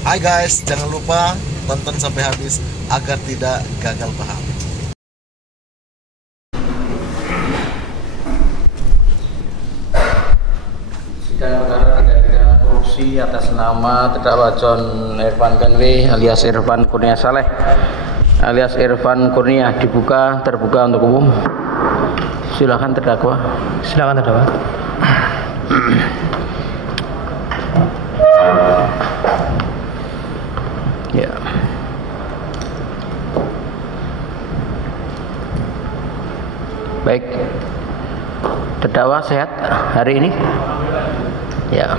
Hai guys, jangan lupa tonton sampai habis agar tidak gagal paham. Sidang perkara tindak pidana korupsi atas nama terdakwa John Irfan Kenwe alias Irfan Kurnia Saleh alias Irfan Kurnia terbuka untuk umum. Silakan terdakwa. Silakan terdakwa. Ya. Baik. Terdakwa sehat hari ini? Ya.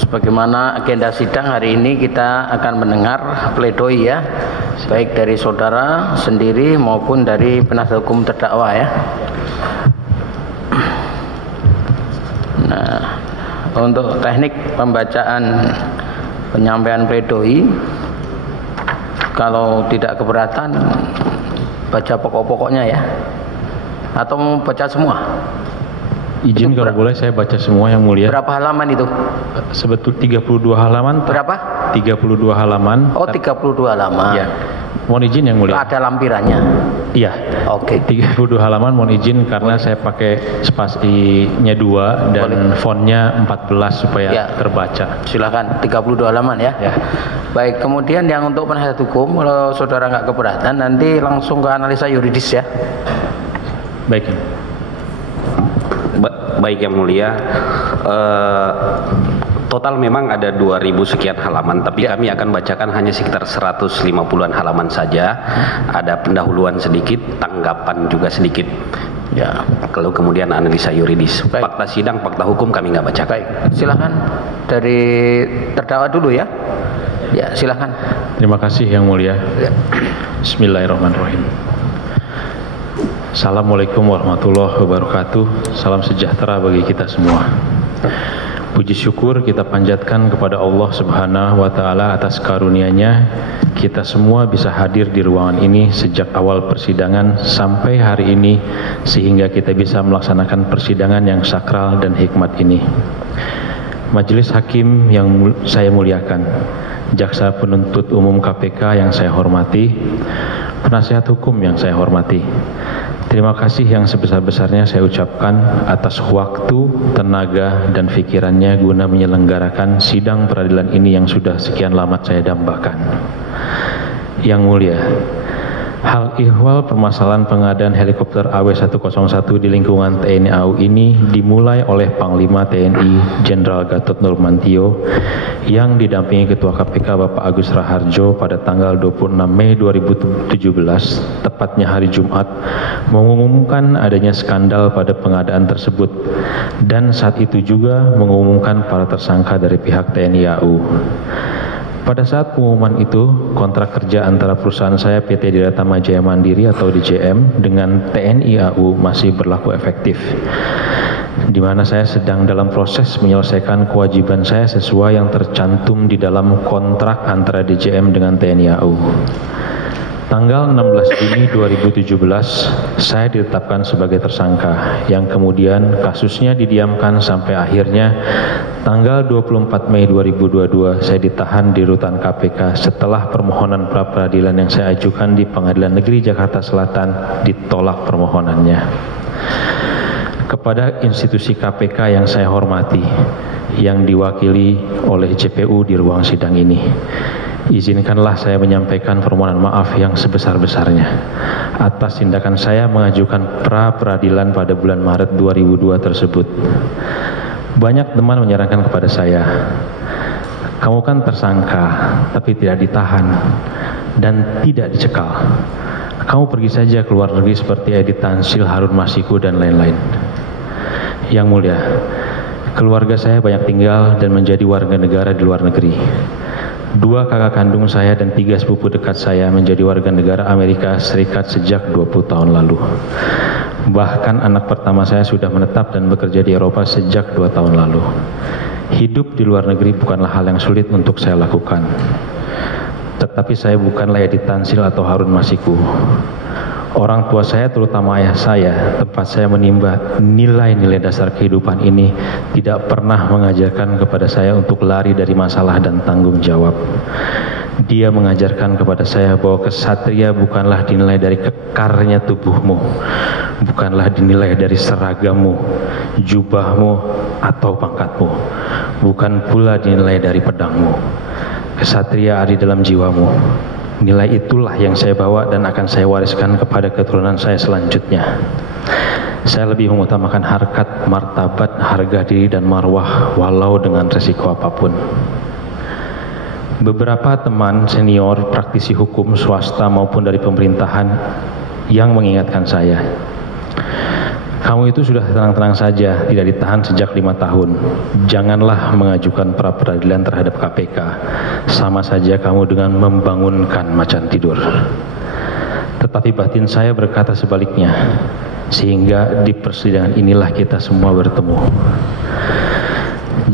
Sebagaimana agenda sidang hari ini, kita akan mendengar pledoi ya, baik dari saudara sendiri maupun dari penasihat hukum terdakwa ya. Nah, untuk teknik pembacaan penyampaian pledoi, kalau tidak keberatan baca pokok-pokoknya ya, atau mau baca semua? Izin kalau boleh saya baca semua yang mulia. Berapa halaman itu? Sebetul 32 halaman. Berapa? 32 halaman. Oh, 32 halaman. Ya. Mohon izin yang mulia. Ada lampirannya. Iya. Oke. 32 halaman mohon izin karena saya pakai spasinya 2 dan boleh. fontnya 14 supaya ya, terbaca. Silakan 32 halaman ya. Ya. Baik, kemudian yang untuk penasihat hukum, kalau saudara nggak keberatan nanti langsung ke analisa yuridis ya. Baik. Baik yang mulia, total memang ada 2000 sekian halaman, tapi kami akan bacakan hanya sekitar 150-an halaman saja. Ada pendahuluan sedikit, tanggapan juga sedikit. Ya, kalau kemudian analisa yuridis. Baik. Fakta sidang, fakta hukum kami nggak baca. Baik, silakan dari terdakwa dulu ya. Ya, silakan. Terima kasih yang mulia. Ya. Bismillahirrahmanirrahim. Assalamualaikum warahmatullahi wabarakatuh. Salam sejahtera bagi kita semua. Puji syukur kita panjatkan kepada Allah Subhanahu wa taala atas karunia-Nya kita semua bisa hadir di ruangan ini sejak awal persidangan sampai hari ini, sehingga kita bisa melaksanakan persidangan yang sakral dan hikmat ini. Majelis hakim yang saya muliakan, jaksa penuntut umum KPK yang saya hormati, penasihat hukum yang saya hormati, terima kasih yang sebesar-besarnya saya ucapkan atas waktu, tenaga, dan pikirannya guna menyelenggarakan sidang peradilan ini yang sudah sekian lama saya dambakan. Yang mulia, hal ihwal permasalahan pengadaan helikopter AW101 di lingkungan TNI AU ini dimulai oleh Panglima TNI Jenderal Gatot Nurmantio yang didampingi Ketua KPK Bapak Agus Raharjo pada tanggal 26 Mei 2017, tepatnya hari Jumat, mengumumkan adanya skandal pada pengadaan tersebut, dan saat itu juga mengumumkan para tersangka dari pihak TNI AU. Pada saat pengumuman itu, kontrak kerja antara perusahaan saya PT Diratama Jaya Mandiri atau DJM dengan TNI AU masih berlaku efektif, di mana saya sedang dalam proses menyelesaikan kewajiban saya sesuai yang tercantum di dalam kontrak antara DJM dengan TNI AU. Tanggal 16 Juni 2017, saya ditetapkan sebagai tersangka, yang kemudian kasusnya didiamkan sampai akhirnya tanggal 24 Mei 2022 saya ditahan di rutan KPK setelah permohonan pra-peradilan yang saya ajukan di Pengadilan Negeri Jakarta Selatan ditolak permohonannya. Kepada institusi KPK yang saya hormati, yang diwakili oleh JPU di ruang sidang ini, izinkanlah saya menyampaikan permohonan maaf yang sebesar-besarnya atas tindakan saya mengajukan pra-peradilan pada bulan Maret 2002 tersebut. Banyak teman menyarankan kepada saya, kamu kan tersangka tapi tidak ditahan dan tidak dicekal. Kamu pergi saja ke luar negeri seperti Edi Tansil, Harun Masiku, dan lain-lain. Yang mulia, keluarga saya banyak tinggal dan menjadi warga negara di luar negeri. 2 kakak kandung saya dan 3 sepupu dekat saya menjadi warga negara Amerika Serikat sejak 20 tahun lalu. Bahkan anak pertama saya sudah menetap dan bekerja di Eropa sejak 2 tahun lalu. Hidup di luar negeri bukanlah hal yang sulit untuk saya lakukan. Tetapi saya bukanlah Edi Tansil atau Harun Masiku. Orang tua saya, terutama ayah saya, tempat saya menimba nilai-nilai dasar kehidupan ini, tidak pernah mengajarkan kepada saya untuk lari dari masalah dan tanggung jawab. Dia mengajarkan kepada saya bahwa kesatria bukanlah dinilai dari kekarnya tubuhmu, bukanlah dinilai dari seragammu, jubahmu, atau pangkatmu, bukan pula dinilai dari pedangmu. Kesatria ada di dalam jiwamu. Nilai itulah yang saya bawa dan akan saya wariskan kepada keturunan saya selanjutnya. Saya lebih mengutamakan harkat, martabat, harga diri, dan marwah walau dengan resiko apapun. Beberapa teman senior praktisi hukum swasta maupun dari pemerintahan yang mengingatkan saya, kamu itu sudah tenang-tenang saja, tidak ditahan sejak 5 tahun. Janganlah mengajukan pra-peradilan terhadap KPK. Sama saja kamu dengan membangunkan macan tidur. Tetapi batin saya berkata sebaliknya, sehingga di persidangan inilah kita semua bertemu.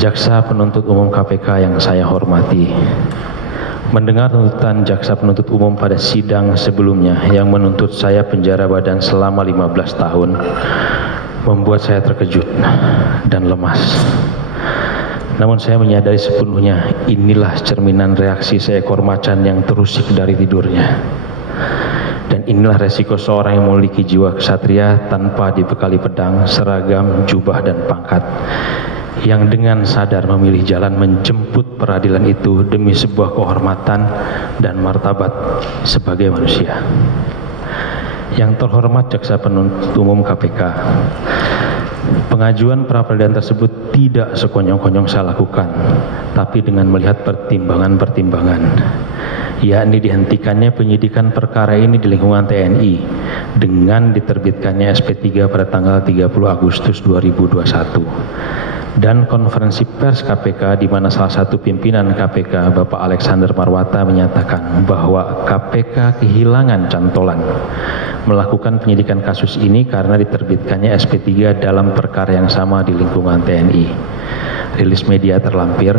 Jaksa penuntut umum KPK yang saya hormati, mendengar tuntutan jaksa penuntut umum pada sidang sebelumnya yang menuntut saya penjara badan selama 15 tahun, membuat saya terkejut dan lemas. Namun saya menyadari sepenuhnya inilah cerminan reaksi seekor macan yang terusik dari tidurnya. Dan inilah resiko seorang yang memiliki jiwa ksatria tanpa dibekali pedang, seragam, jubah, dan pangkat, yang dengan sadar memilih jalan menjemput peradilan itu demi sebuah kehormatan dan martabat sebagai manusia. Yang terhormat Jaksa Penuntut Umum KPK, pengajuan pra-peradilan tersebut tidak sekonyong-konyong saya lakukan, tapi dengan melihat pertimbangan-pertimbangan, yakni dihentikannya penyidikan perkara ini di lingkungan TNI dengan diterbitkannya SP3 pada tanggal 30 Agustus 2021. Dan konferensi pers KPK di mana salah satu pimpinan KPK, Bapak Alexander Marwata, menyatakan bahwa KPK kehilangan cantolan melakukan penyidikan kasus ini karena diterbitkannya SP3 dalam perkara yang sama di lingkungan TNI. Rilis media terlampir,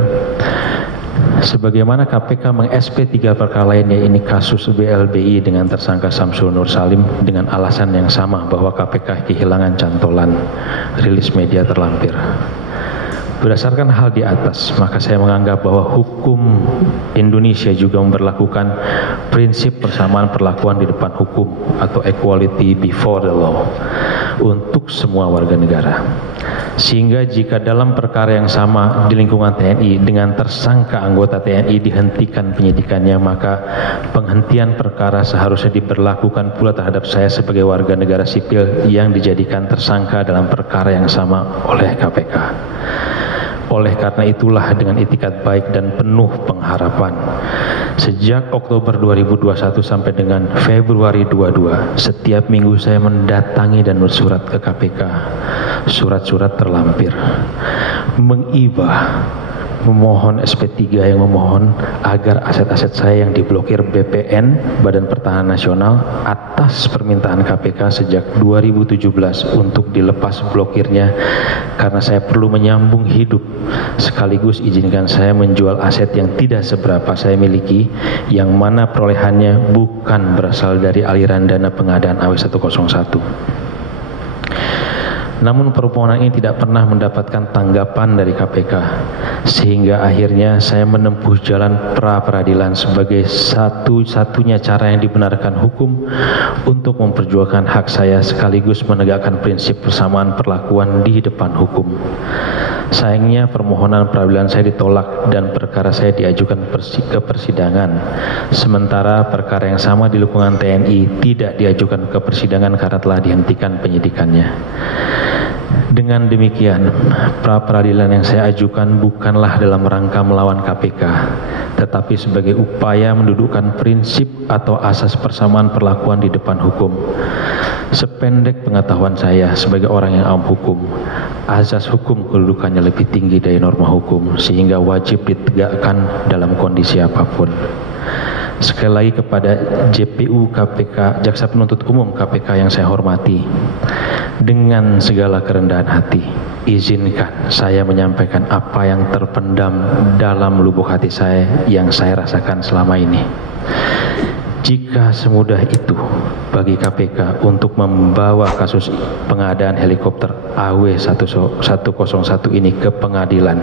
sebagaimana KPK meng-SP3 perkara lainnya ini kasus BLBI dengan tersangka Samsul Nur Salim dengan alasan yang sama bahwa KPK kehilangan cantolan. Rilis media terlampir. Berdasarkan hal di atas, maka saya menganggap bahwa hukum Indonesia juga memberlakukan prinsip persamaan perlakuan di depan hukum atau equality before the law untuk semua warga negara. Sehingga jika dalam perkara yang sama di lingkungan TNI dengan tersangka anggota TNI dihentikan penyidikannya, maka penghentian perkara seharusnya diberlakukan pula terhadap saya sebagai warga negara sipil yang dijadikan tersangka dalam perkara yang sama oleh KPK. Oleh karena itulah dengan itikat baik dan penuh pengharapan, sejak Oktober 2021 sampai dengan Februari 22, setiap minggu saya mendatangi dan bersurat ke KPK. Surat-surat terlampir, mengibah, memohon SP3 yang memohon agar aset-aset saya yang diblokir BPN, Badan Pertahanan Nasional, atas permintaan KPK sejak 2017 untuk dilepas blokirnya karena saya perlu menyambung hidup, sekaligus izinkan saya menjual aset yang tidak seberapa saya miliki, yang mana perolehannya bukan berasal dari aliran dana pengadaan AW101. Namun permohonan ini tidak pernah mendapatkan tanggapan dari KPK, sehingga akhirnya saya menempuh jalan pra-peradilan sebagai satu-satunya cara yang dibenarkan hukum untuk memperjuangkan hak saya sekaligus menegakkan prinsip persamaan perlakuan di depan hukum. Sayangnya permohonan peradilan saya ditolak dan perkara saya diajukan ke persidangan, sementara perkara yang sama di lingkungan TNI tidak diajukan ke persidangan karena telah dihentikan penyidikannya. Dengan demikian, pra-peradilan yang saya ajukan bukanlah dalam rangka melawan KPK, tetapi sebagai upaya mendudukkan prinsip atau asas persamaan perlakuan di depan hukum. Sependek pengetahuan saya sebagai orang yang awam hukum, azas hukum kedudukannya lebih tinggi dari norma hukum, sehingga wajib ditegakkan dalam kondisi apapun. Sekali lagi kepada JPU KPK, Jaksa Penuntut Umum KPK yang saya hormati, dengan segala kerendahan hati, izinkan saya menyampaikan apa yang terpendam dalam lubuk hati saya yang saya rasakan selama ini. Jika semudah itu bagi KPK untuk membawa kasus pengadaan helikopter AW101 ini ke pengadilan,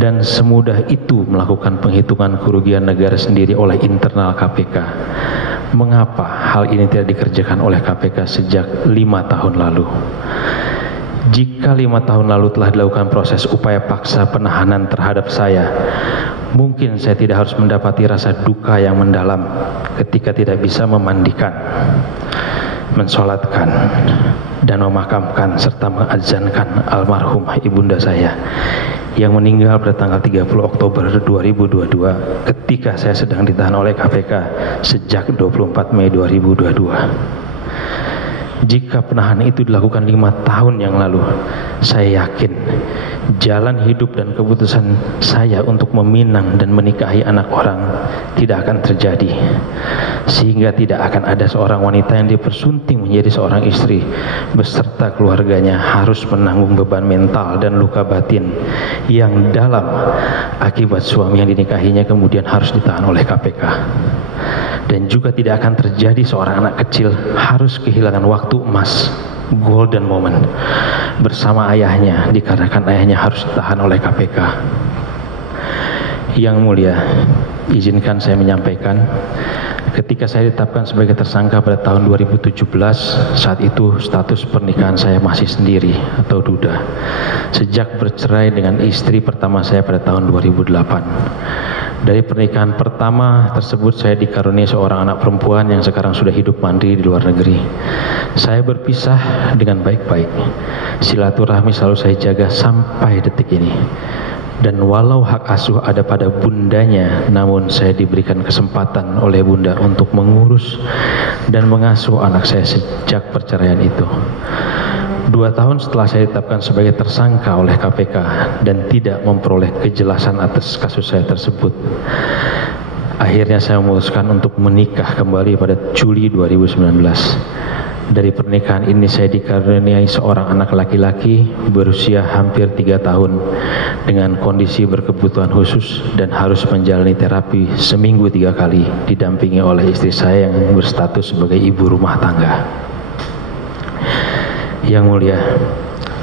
dan semudah itu melakukan penghitungan kerugian negara sendiri oleh internal KPK, mengapa hal ini tidak dikerjakan oleh KPK sejak 5 tahun lalu? Jika 5 tahun lalu telah dilakukan proses upaya paksa penahanan terhadap saya, mungkin saya tidak harus mendapati rasa duka yang mendalam ketika tidak bisa memandikan, mensolatkan, dan memakamkan serta mengazankan almarhumah ibunda saya yang meninggal pada tanggal 30 Oktober 2022 ketika saya sedang ditahan oleh KPK sejak 24 Mei 2022. Jika penahanan itu dilakukan 5 tahun yang lalu, saya yakin jalan hidup dan keputusan saya untuk meminang dan menikahi anak orang tidak akan terjadi, sehingga tidak akan ada seorang wanita yang dipersunting menjadi seorang istri beserta keluarganya harus menanggung beban mental dan luka batin yang dalam akibat suami yang dinikahinya kemudian harus ditahan oleh KPK. Dan juga tidak akan terjadi seorang anak kecil harus kehilangan waktu emas, golden moment, bersama ayahnya dikarenakan ayahnya harus ditahan oleh KPK. Yang mulia, izinkan saya menyampaikan, ketika saya ditetapkan sebagai tersangka pada tahun 2017, saat itu status pernikahan saya masih sendiri atau duda. Sejak bercerai dengan istri pertama saya pada tahun 2008. Dari pernikahan pertama tersebut saya dikaruniai seorang anak perempuan yang sekarang sudah hidup mandiri di luar negeri. Saya berpisah dengan baik-baik. Silaturahmi selalu saya jaga sampai detik ini. Dan walau hak asuh ada pada bundanya, namun saya diberikan kesempatan oleh bunda untuk mengurus dan mengasuh anak saya sejak perceraian itu. 2 tahun setelah saya ditetapkan sebagai tersangka oleh KPK dan tidak memperoleh kejelasan atas kasus saya tersebut, akhirnya saya memutuskan untuk menikah kembali pada Juli 2019. Dari pernikahan ini saya dikaruniai seorang anak laki-laki berusia hampir 3 tahun dengan kondisi berkebutuhan khusus dan harus menjalani terapi seminggu 3 kali didampingi oleh istri saya yang berstatus sebagai ibu rumah tangga. Yang mulia,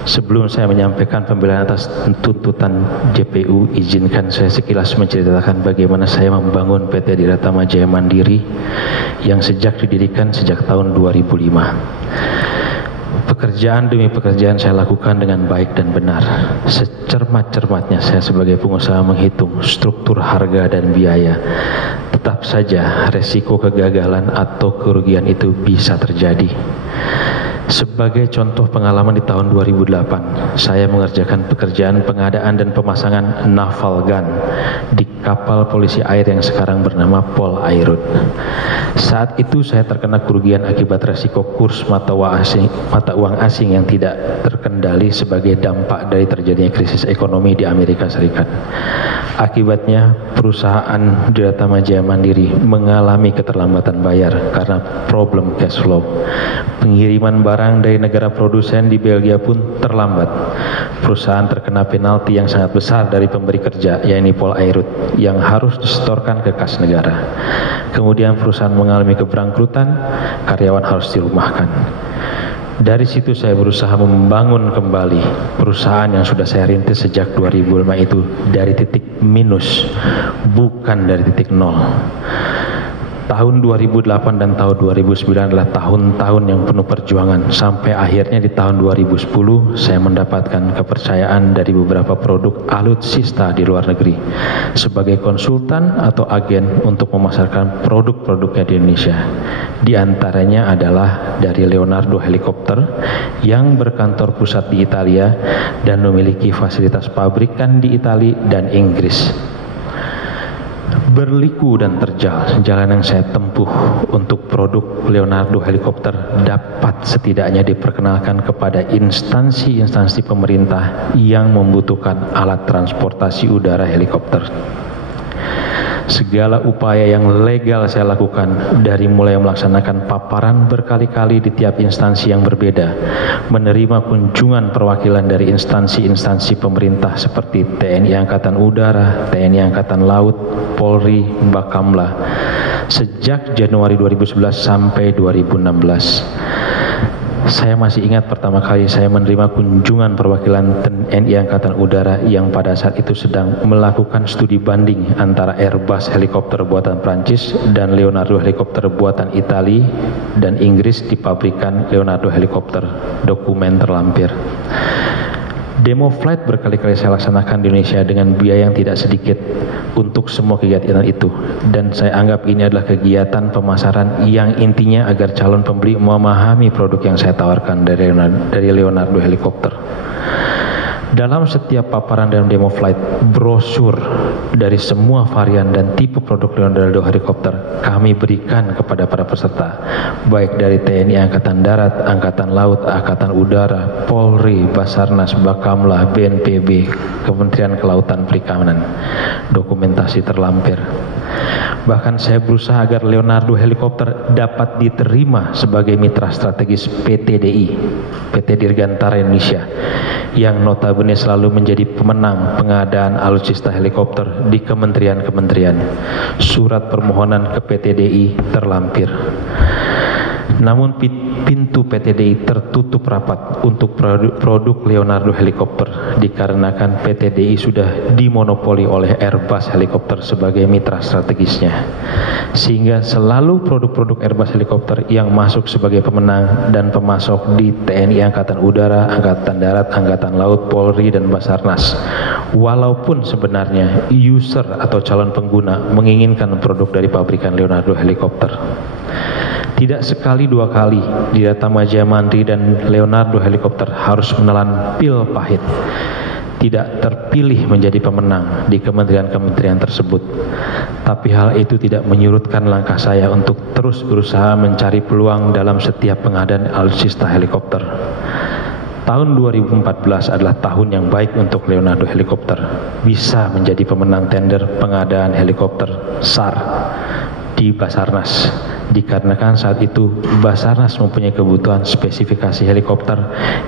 sebelum saya menyampaikan pembelaan atas tuntutan JPU, izinkan saya sekilas menceritakan bagaimana saya membangun PT Adiratama Jaya Mandiri yang sejak didirikan sejak tahun 2005. Pekerjaan demi pekerjaan saya lakukan dengan baik dan benar. Secermat-cermatnya saya sebagai pengusaha menghitung struktur harga dan biaya. Tetap saja resiko kegagalan atau kerugian itu bisa terjadi. Sebagai contoh pengalaman di tahun 2008, saya mengerjakan pekerjaan pengadaan dan pemasangan naval gun di kapal polisi air yang sekarang bernama Pol Airut. Saat itu saya terkena kerugian akibat resiko kurs mata uang asing yang tidak terkendali sebagai dampak dari terjadinya krisis ekonomi di Amerika Serikat. Akibatnya perusahaan Adiratama Jaya Mandiri mengalami keterlambatan bayar karena problem cash flow. Pengiriman barang dari negara produsen di Belgia pun terlambat. Perusahaan terkena penalti yang sangat besar dari pemberi kerja, yaitu Pol Airut, yang harus disetorkan ke kas negara. Kemudian perusahaan mengalami keberangkrutan, karyawan harus dirumahkan. Dari situ saya berusaha membangun kembali perusahaan yang sudah saya rintis sejak 2005 itu dari titik minus, bukan dari titik nol. Tahun 2008 dan tahun 2009 adalah tahun-tahun yang penuh perjuangan, sampai akhirnya di tahun 2010 saya mendapatkan kepercayaan dari beberapa produk alutsista di luar negeri sebagai konsultan atau agen untuk memasarkan produk-produknya di Indonesia. Di antaranya adalah dari Leonardo Helikopter yang berkantor pusat di Italia dan memiliki fasilitas pabrikan di Italia dan Inggris. Berliku dan terjal jalan yang saya tempuh untuk produk Leonardo Helikopter dapat setidaknya diperkenalkan kepada instansi-instansi pemerintah yang membutuhkan alat transportasi udara helikopter. Segala upaya yang legal saya lakukan, dari mulai melaksanakan paparan berkali-kali di tiap instansi yang berbeda, menerima kunjungan perwakilan dari instansi-instansi pemerintah seperti TNI Angkatan Udara, TNI Angkatan Laut, Polri, Bakamla, sejak Januari 2011 sampai 2016. Saya masih ingat pertama kali saya menerima kunjungan perwakilan TNI Angkatan Udara yang pada saat itu sedang melakukan studi banding antara Airbus helikopter buatan Prancis dan Leonardo helikopter buatan Italia dan Inggris di pabrikan Leonardo helikopter. Dokumen terlampir. Demo flight berkali-kali saya laksanakan di Indonesia dengan biaya yang tidak sedikit untuk semua kegiatan itu, dan saya anggap ini adalah kegiatan pemasaran yang intinya agar calon pembeli memahami produk yang saya tawarkan dari Leonardo helikopter. Dalam setiap paparan dan demo flight, brosur dari semua varian dan tipe produk Leonardo helikopter kami berikan kepada para peserta, baik dari TNI Angkatan Darat, Angkatan Laut, Angkatan Udara, Polri, Basarnas, Bakamla, BNPB, Kementerian Kelautan Perikanan. Dokumentasi terlampir. Bahkan saya berusaha agar Leonardo helikopter dapat diterima sebagai mitra strategis PT DI, PT Dirgantara Indonesia, yang notabene selalu menjadi pemenang pengadaan alutsista helikopter di kementerian-kementerian. Surat permohonan ke PT DI terlampir. Namun pintu PT DI tertutup rapat untuk produk Leonardo helikopter dikarenakan PT DI sudah dimonopoli oleh Airbus helikopter sebagai mitra strategisnya, sehingga selalu produk-produk Airbus helikopter yang masuk sebagai pemenang dan pemasok di TNI Angkatan Udara, Angkatan Darat, Angkatan Laut, Polri, dan Basarnas. Walaupun sebenarnya user atau calon pengguna menginginkan produk dari pabrikan Leonardo helikopter. Tidak sekali dua kali Dirata Majaya Mandri dan Leonardo helikopter harus menelan pil pahit tidak terpilih menjadi pemenang di kementerian-kementerian tersebut. Tapi hal itu tidak menyurutkan langkah saya untuk terus berusaha mencari peluang dalam setiap pengadaan alutsista helikopter. Tahun 2014 adalah tahun yang baik untuk Leonardo helikopter bisa menjadi pemenang tender pengadaan helikopter SAR di Basarnas, dikarenakan saat itu Basarnas mempunyai kebutuhan spesifikasi helikopter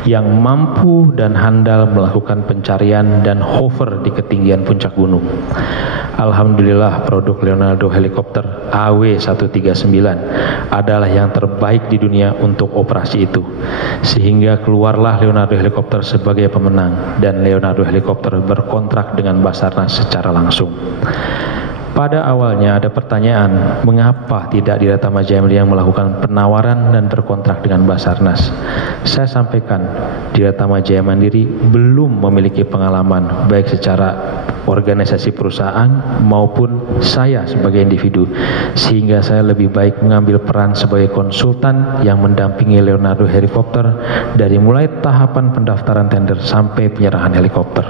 yang mampu dan handal melakukan pencarian dan hover di ketinggian puncak gunung. Alhamdulillah, produk Leonardo helikopter AW139 adalah yang terbaik di dunia untuk operasi itu, sehingga keluarlah Leonardo helikopter sebagai pemenang dan Leonardo helikopter berkontrak dengan Basarnas secara langsung. Pada awalnya ada pertanyaan, mengapa tidak Dirata Majaya Mandri yang melakukan penawaran dan berkontrak dengan Basarnas? Saya sampaikan, Dirata Majaya Mandiri belum memiliki pengalaman baik secara organisasi perusahaan maupun saya sebagai individu, sehingga saya lebih baik mengambil peran sebagai konsultan yang mendampingi Leonardo helikopter dari mulai tahapan pendaftaran tender sampai penyerahan helikopter.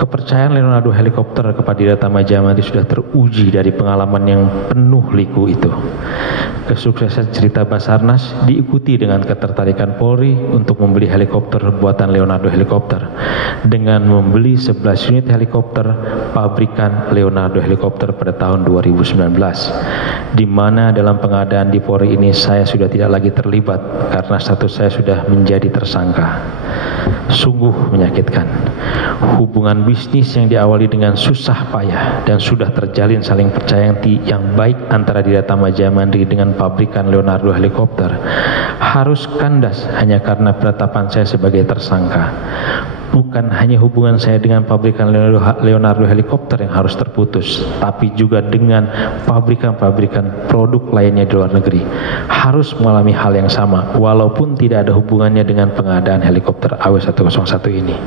Kepercayaan Leonardo helikopter kepada Dirata Majaya Mandri sudah teruji dari pengalaman yang penuh liku itu. Kesuksesan cerita Basarnas diikuti dengan ketertarikan Polri untuk membeli helikopter buatan Leonardo helikopter dengan membeli 11 unit helikopter pabrikan Leonardo helikopter pada tahun 2019, di mana dalam pengadaan di Polri ini saya sudah tidak lagi terlibat karena status saya sudah menjadi tersangka. Sungguh menyakitkan. Hubungan bisnis yang diawali dengan susah payah dan sudah terjalin saling percaya yang baik antara Dirata Majaya Mandri dengan pabrikan Leonardo helikopter harus kandas hanya karena penetapan saya sebagai tersangka. Bukan hanya hubungan saya dengan pabrikan Leonardo helikopter yang harus terputus, tapi juga dengan pabrikan-pabrikan produk lainnya di luar negeri harus mengalami hal yang sama, walaupun tidak ada hubungannya dengan pengadaan helikopter AW101 ini.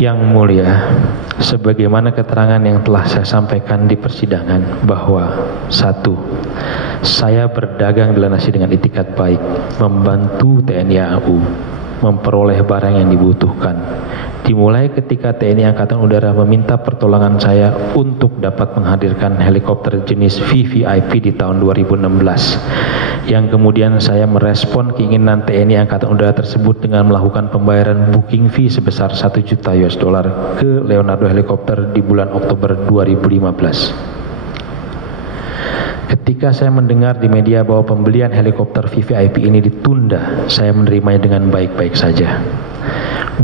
Yang mulia, sebagaimana keterangan yang telah saya sampaikan di persidangan bahwa 1. Saya berdagang di Lanasi dengan itikat baik, membantu TNI AU memperoleh barang yang dibutuhkan. Dimulai ketika TNI Angkatan Udara meminta pertolongan saya untuk dapat menghadirkan helikopter jenis VVIP di tahun 2016 yang kemudian saya merespon keinginan TNI Angkatan Udara tersebut dengan melakukan pembayaran booking fee sebesar 1 juta US dollar ke Leonardo Helicopter di bulan Oktober 2015. Ketika saya mendengar di media bahwa pembelian helikopter VVIP ini ditunda, saya menerimanya dengan baik-baik saja.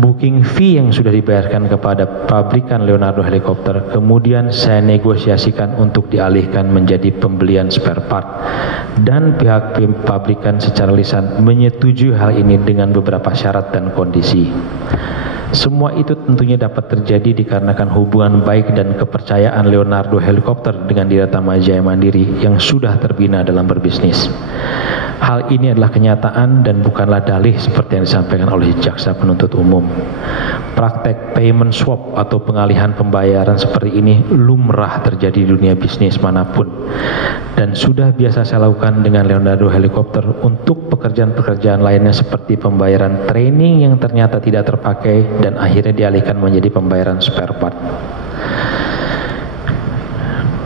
Booking fee yang sudah dibayarkan kepada pabrikan Leonardo Helicopter kemudian saya negosiasikan untuk dialihkan menjadi pembelian spare part, dan pihak pabrikan secara lisan menyetujui hal ini dengan beberapa syarat dan kondisi. Semua itu tentunya dapat terjadi dikarenakan hubungan baik dan kepercayaan Leonardo Helicopter dengan Diratama Jaya Mandiri yang sudah terbina dalam berbisnis. Hal ini adalah kenyataan dan bukanlah dalih seperti yang disampaikan oleh jaksa penuntut umum. Praktek payment swap atau pengalihan pembayaran seperti ini lumrah terjadi di dunia bisnis manapun, dan sudah biasa saya lakukan dengan Leonardo Helicopter untuk pekerjaan-pekerjaan lainnya seperti pembayaran training yang ternyata tidak terpakai dan akhirnya dialihkan menjadi pembayaran spare part.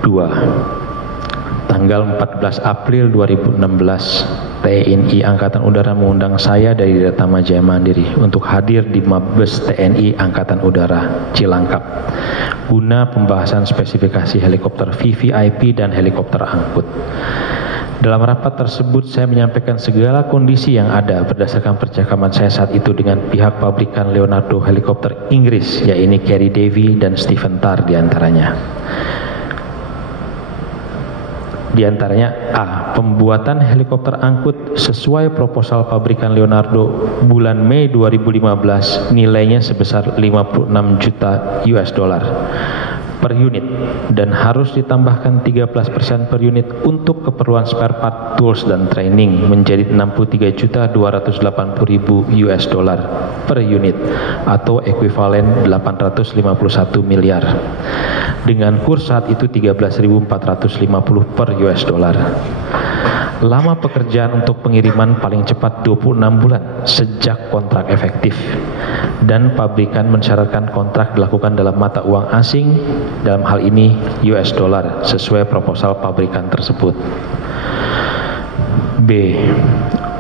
2. Tanggal 14 April 2016, TNI Angkatan Udara mengundang saya dari Diratama Jaya Mandiri untuk hadir di Mabes TNI Angkatan Udara Cilangkap guna pembahasan spesifikasi helikopter VVIP dan helikopter angkut. Dalam rapat tersebut saya menyampaikan segala kondisi yang ada berdasarkan percakapan saya saat itu dengan pihak pabrikan Leonardo Helikopter Inggris, yaitu Kerry Davy dan Stephen Tarr diantaranya. Di antaranya A. Pembuatan helikopter angkut sesuai proposal pabrikan Leonardo bulan Mei 2015 nilainya sebesar 56 juta US dollar per unit dan harus ditambahkan 13% per unit untuk keperluan spare part, tools dan training menjadi 63.280.000 US dollar per unit atau ekuivalen 851 miliar dengan kurs saat itu 13.450 per US dollar. Lama pekerjaan untuk pengiriman paling cepat 26 bulan sejak kontrak efektif, dan pabrikan mensyaratkan kontrak dilakukan dalam mata uang asing, dalam hal ini US dollar sesuai proposal pabrikan tersebut. B.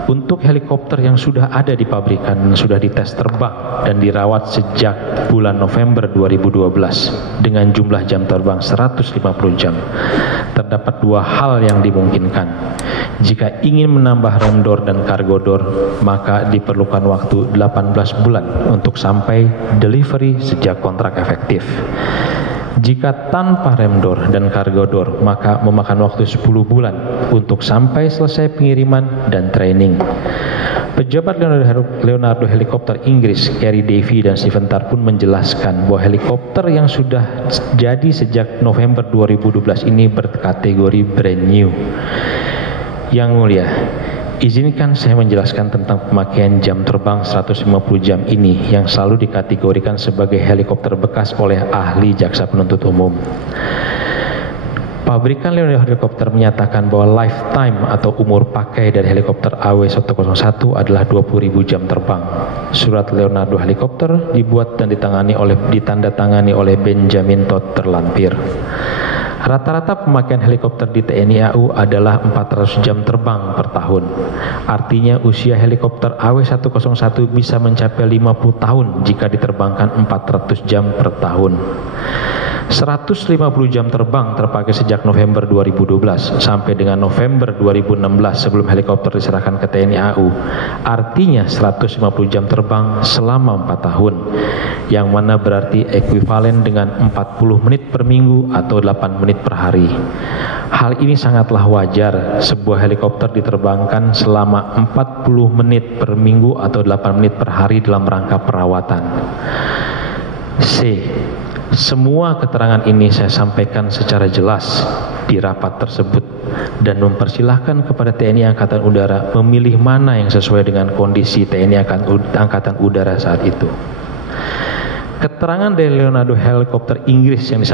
Untuk helikopter yang sudah ada di pabrikan sudah dites terbang dan dirawat sejak bulan November 2012 dengan jumlah jam terbang 150 jam. Terdapat dua hal yang dimungkinkan. Jika ingin menambah rem door dan cargo door, maka diperlukan waktu 18 bulan untuk sampai delivery sejak kontrak efektif. Jika tanpa rem door dan cargo door, maka memakan waktu 10 bulan untuk sampai selesai pengiriman dan training. Pejabat Leonardo Helicopter Inggris, Kerry Davy dan Stephen Tarr pun menjelaskan bahwa helikopter yang sudah jadi sejak November 2012 ini berkategori brand new. Yang mulia, izinkan saya menjelaskan tentang pemakaian jam terbang 150 jam ini yang selalu dikategorikan sebagai helikopter bekas oleh ahli jaksa penuntut umum. Pabrikan Leonardo Helicopter menyatakan bahwa lifetime atau umur pakai dari helikopter AW101 adalah 20.000 jam terbang. Surat Leonardo Helicopter dibuat dan ditandatangani oleh Benjamin Todd Terlampir. Rata-rata pemakaian helikopter di TNI AU adalah 400 jam terbang per tahun. Artinya usia helikopter AW101 bisa mencapai 50 tahun jika diterbangkan 400 jam per tahun. 150 jam terbang terpakai sejak November 2012 sampai dengan November 2016 sebelum helikopter diserahkan ke TNI AU. Artinya 150 jam terbang selama 4 tahun, yang mana berarti ekuivalen dengan 40 menit per minggu atau 8 menit per hari. Hal ini sangatlah wajar sebuah helikopter diterbangkan selama 40 menit per minggu atau 8 menit per hari dalam rangka perawatan. C. Semua keterangan ini saya sampaikan secara jelas di rapat tersebut dan mempersilahkan kepada TNI Angkatan Udara memilih mana yang sesuai dengan kondisi TNI Angkatan Udara saat itu. Keterangan dari Leonardo helikopter Inggris yang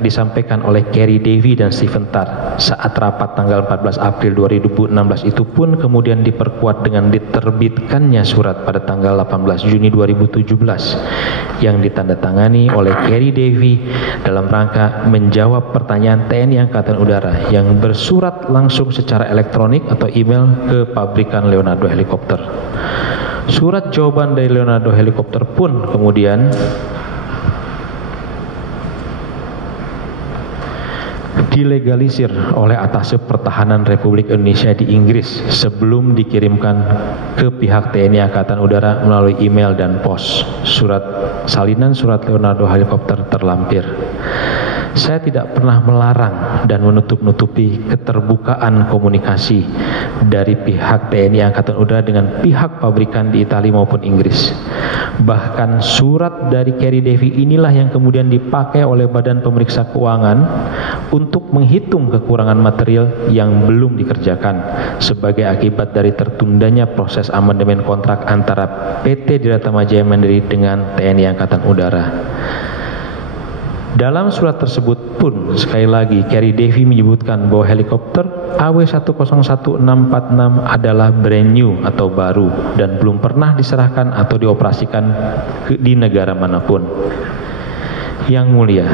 disampaikan oleh Carrie Davy dan Stephen Tarr saat rapat tanggal 14 April 2016 itu pun kemudian diperkuat dengan diterbitkannya surat pada tanggal 18 Juni 2017 yang ditandatangani oleh Carrie Davy dalam rangka menjawab pertanyaan TNI Angkatan Udara yang bersurat langsung secara elektronik atau email ke pabrikan Leonardo helikopter. Surat jawaban dari Leonardo helikopter pun kemudian dilegalisir oleh Atase Pertahanan Republik Indonesia di Inggris sebelum dikirimkan ke pihak TNI Angkatan Udara melalui email dan pos. Salinan surat Leonardo helikopter terlampir. Saya tidak pernah melarang dan menutup-nutupi keterbukaan komunikasi dari pihak TNI Angkatan Udara dengan pihak pabrikan di Italia maupun Inggris. Bahkan surat dari Carrie Davy inilah yang kemudian dipakai oleh Badan Pemeriksa Keuangan untuk menghitung kekurangan material yang belum dikerjakan sebagai akibat dari tertundanya proses amandemen kontrak antara PT Diratama Jaya Mandiri dengan TNI Angkatan Udara. Dalam surat tersebut pun sekali lagi Carrie Davy menyebutkan bahwa helikopter AW101-646 adalah brand new atau baru dan belum pernah diserahkan atau dioperasikan di negara manapun. Yang mulia,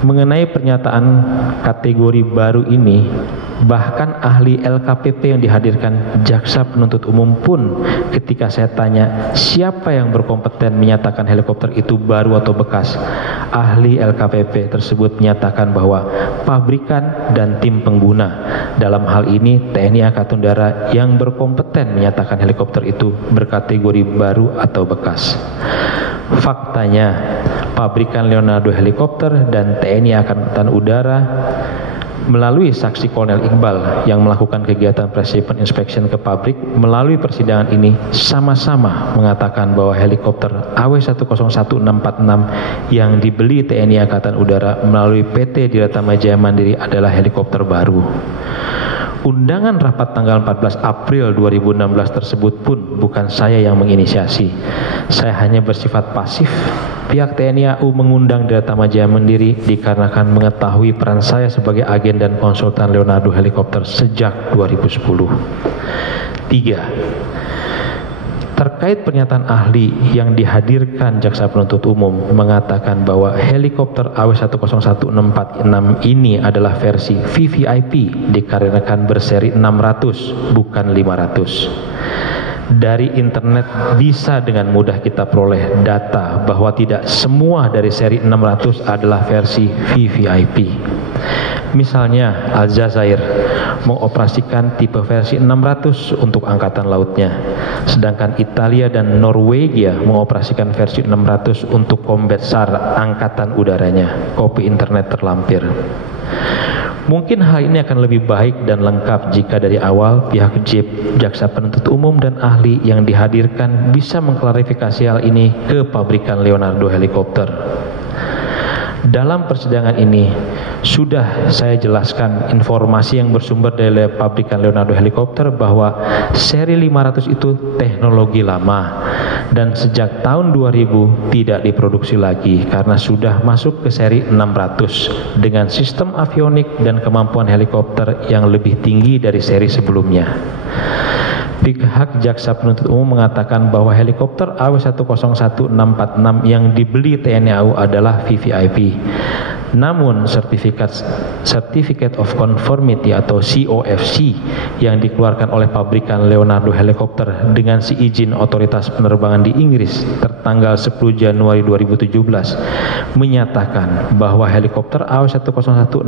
mengenai pernyataan kategori baru ini, bahkan ahli LKPP yang dihadirkan jaksa penuntut umum pun ketika saya tanya siapa yang berkompeten menyatakan helikopter itu baru atau bekas, ahli LKPP tersebut menyatakan bahwa pabrikan dan tim pengguna, dalam hal ini TNI Angkatan Udara, yang berkompeten menyatakan helikopter itu berkategori baru atau bekas. Faktanya, pabrikan Leonardo helikopter dan TNI Angkatan Udara melalui saksi Kolonel Iqbal yang melakukan kegiatan pre-shipment inspection ke pabrik melalui persidangan ini sama-sama mengatakan bahwa helikopter AW101-646 yang dibeli TNI Angkatan Udara melalui PT Diratama Jaya Mandiri adalah helikopter baru. Undangan rapat tanggal 14 April 2016 tersebut pun bukan saya yang menginisiasi. Saya hanya bersifat pasif. Pihak TNI AU mengundang Diratama Jaya Mandiri dikarenakan mengetahui peran saya sebagai agen dan konsultan Leonardo helikopter sejak 2010. 3. Terkait pernyataan ahli yang dihadirkan jaksa penuntut umum mengatakan bahwa helikopter AW101-646 ini adalah versi VVIP dikarenakan berseri 600 bukan 500. Dari internet bisa dengan mudah kita peroleh data bahwa tidak semua dari seri 600 adalah versi VVIP. Misalnya Aljazair mengoperasikan tipe versi 600 untuk angkatan lautnya, sedangkan Italia dan Norwegia mengoperasikan versi 600 untuk Combat SAR angkatan udaranya. Kopi internet terlampir. Mungkin hal ini akan lebih baik dan lengkap jika dari awal pihak jaksa penuntut umum dan ahli yang dihadirkan bisa mengklarifikasi hal ini ke pabrikan Leonardo helikopter. Dalam persidangan ini sudah saya jelaskan informasi yang bersumber dari pabrikan Leonardo helikopter bahwa seri 500 itu teknologi lama dan sejak tahun 2000 tidak diproduksi lagi karena sudah masuk ke seri 600 dengan sistem avionik dan kemampuan helikopter yang lebih tinggi dari seri sebelumnya. Pihak jaksa penuntut umum mengatakan bahwa helikopter AW101-646 yang dibeli TNI AU adalah VVIP. Namun Certificate of Conformity atau COFC yang dikeluarkan oleh pabrikan Leonardo helikopter dengan izin otoritas penerbangan di Inggris tertanggal 10 Januari 2017 menyatakan bahwa helikopter AW101-646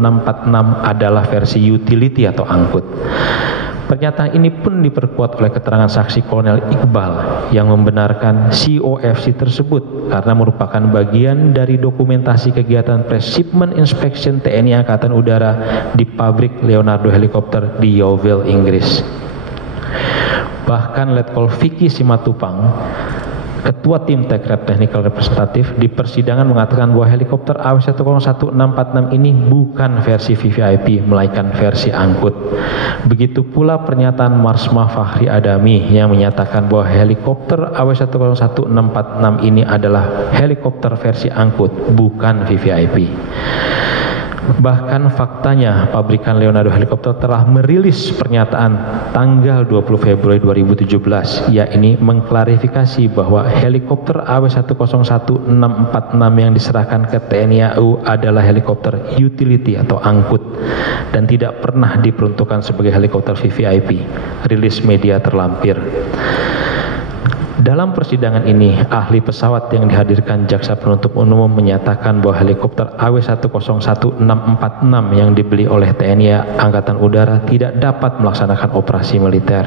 adalah versi utility atau angkut. Pernyataan ini pun diperkuat oleh keterangan saksi Kolonel Iqbal yang membenarkan COFC tersebut karena merupakan bagian dari dokumentasi kegiatan pre-shipment inspection TNI Angkatan Udara di pabrik Leonardo helikopter di Yeovil, Inggris. Bahkan Letkol Vicky Simatupang Ketua Tim Technical Representative di persidangan mengatakan bahwa helikopter AW101-646 ini bukan versi VVIP melainkan versi angkut. Begitu pula pernyataan Marsma Fakhri Adami yang menyatakan bahwa helikopter AW101-646 ini adalah helikopter versi angkut bukan VVIP. Bahkan faktanya pabrikan Leonardo Helikopter telah merilis pernyataan tanggal 20 Februari 2017 yakni mengklarifikasi bahwa helikopter AW101-646 yang diserahkan ke TNI AU adalah helikopter utility atau angkut dan tidak pernah diperuntukkan sebagai helikopter VVIP. Rilis media terlampir. Dalam persidangan ini, ahli pesawat yang dihadirkan jaksa penuntut umum menyatakan bahwa helikopter AW101-646 yang dibeli oleh TNI Angkatan Udara tidak dapat melaksanakan operasi militer.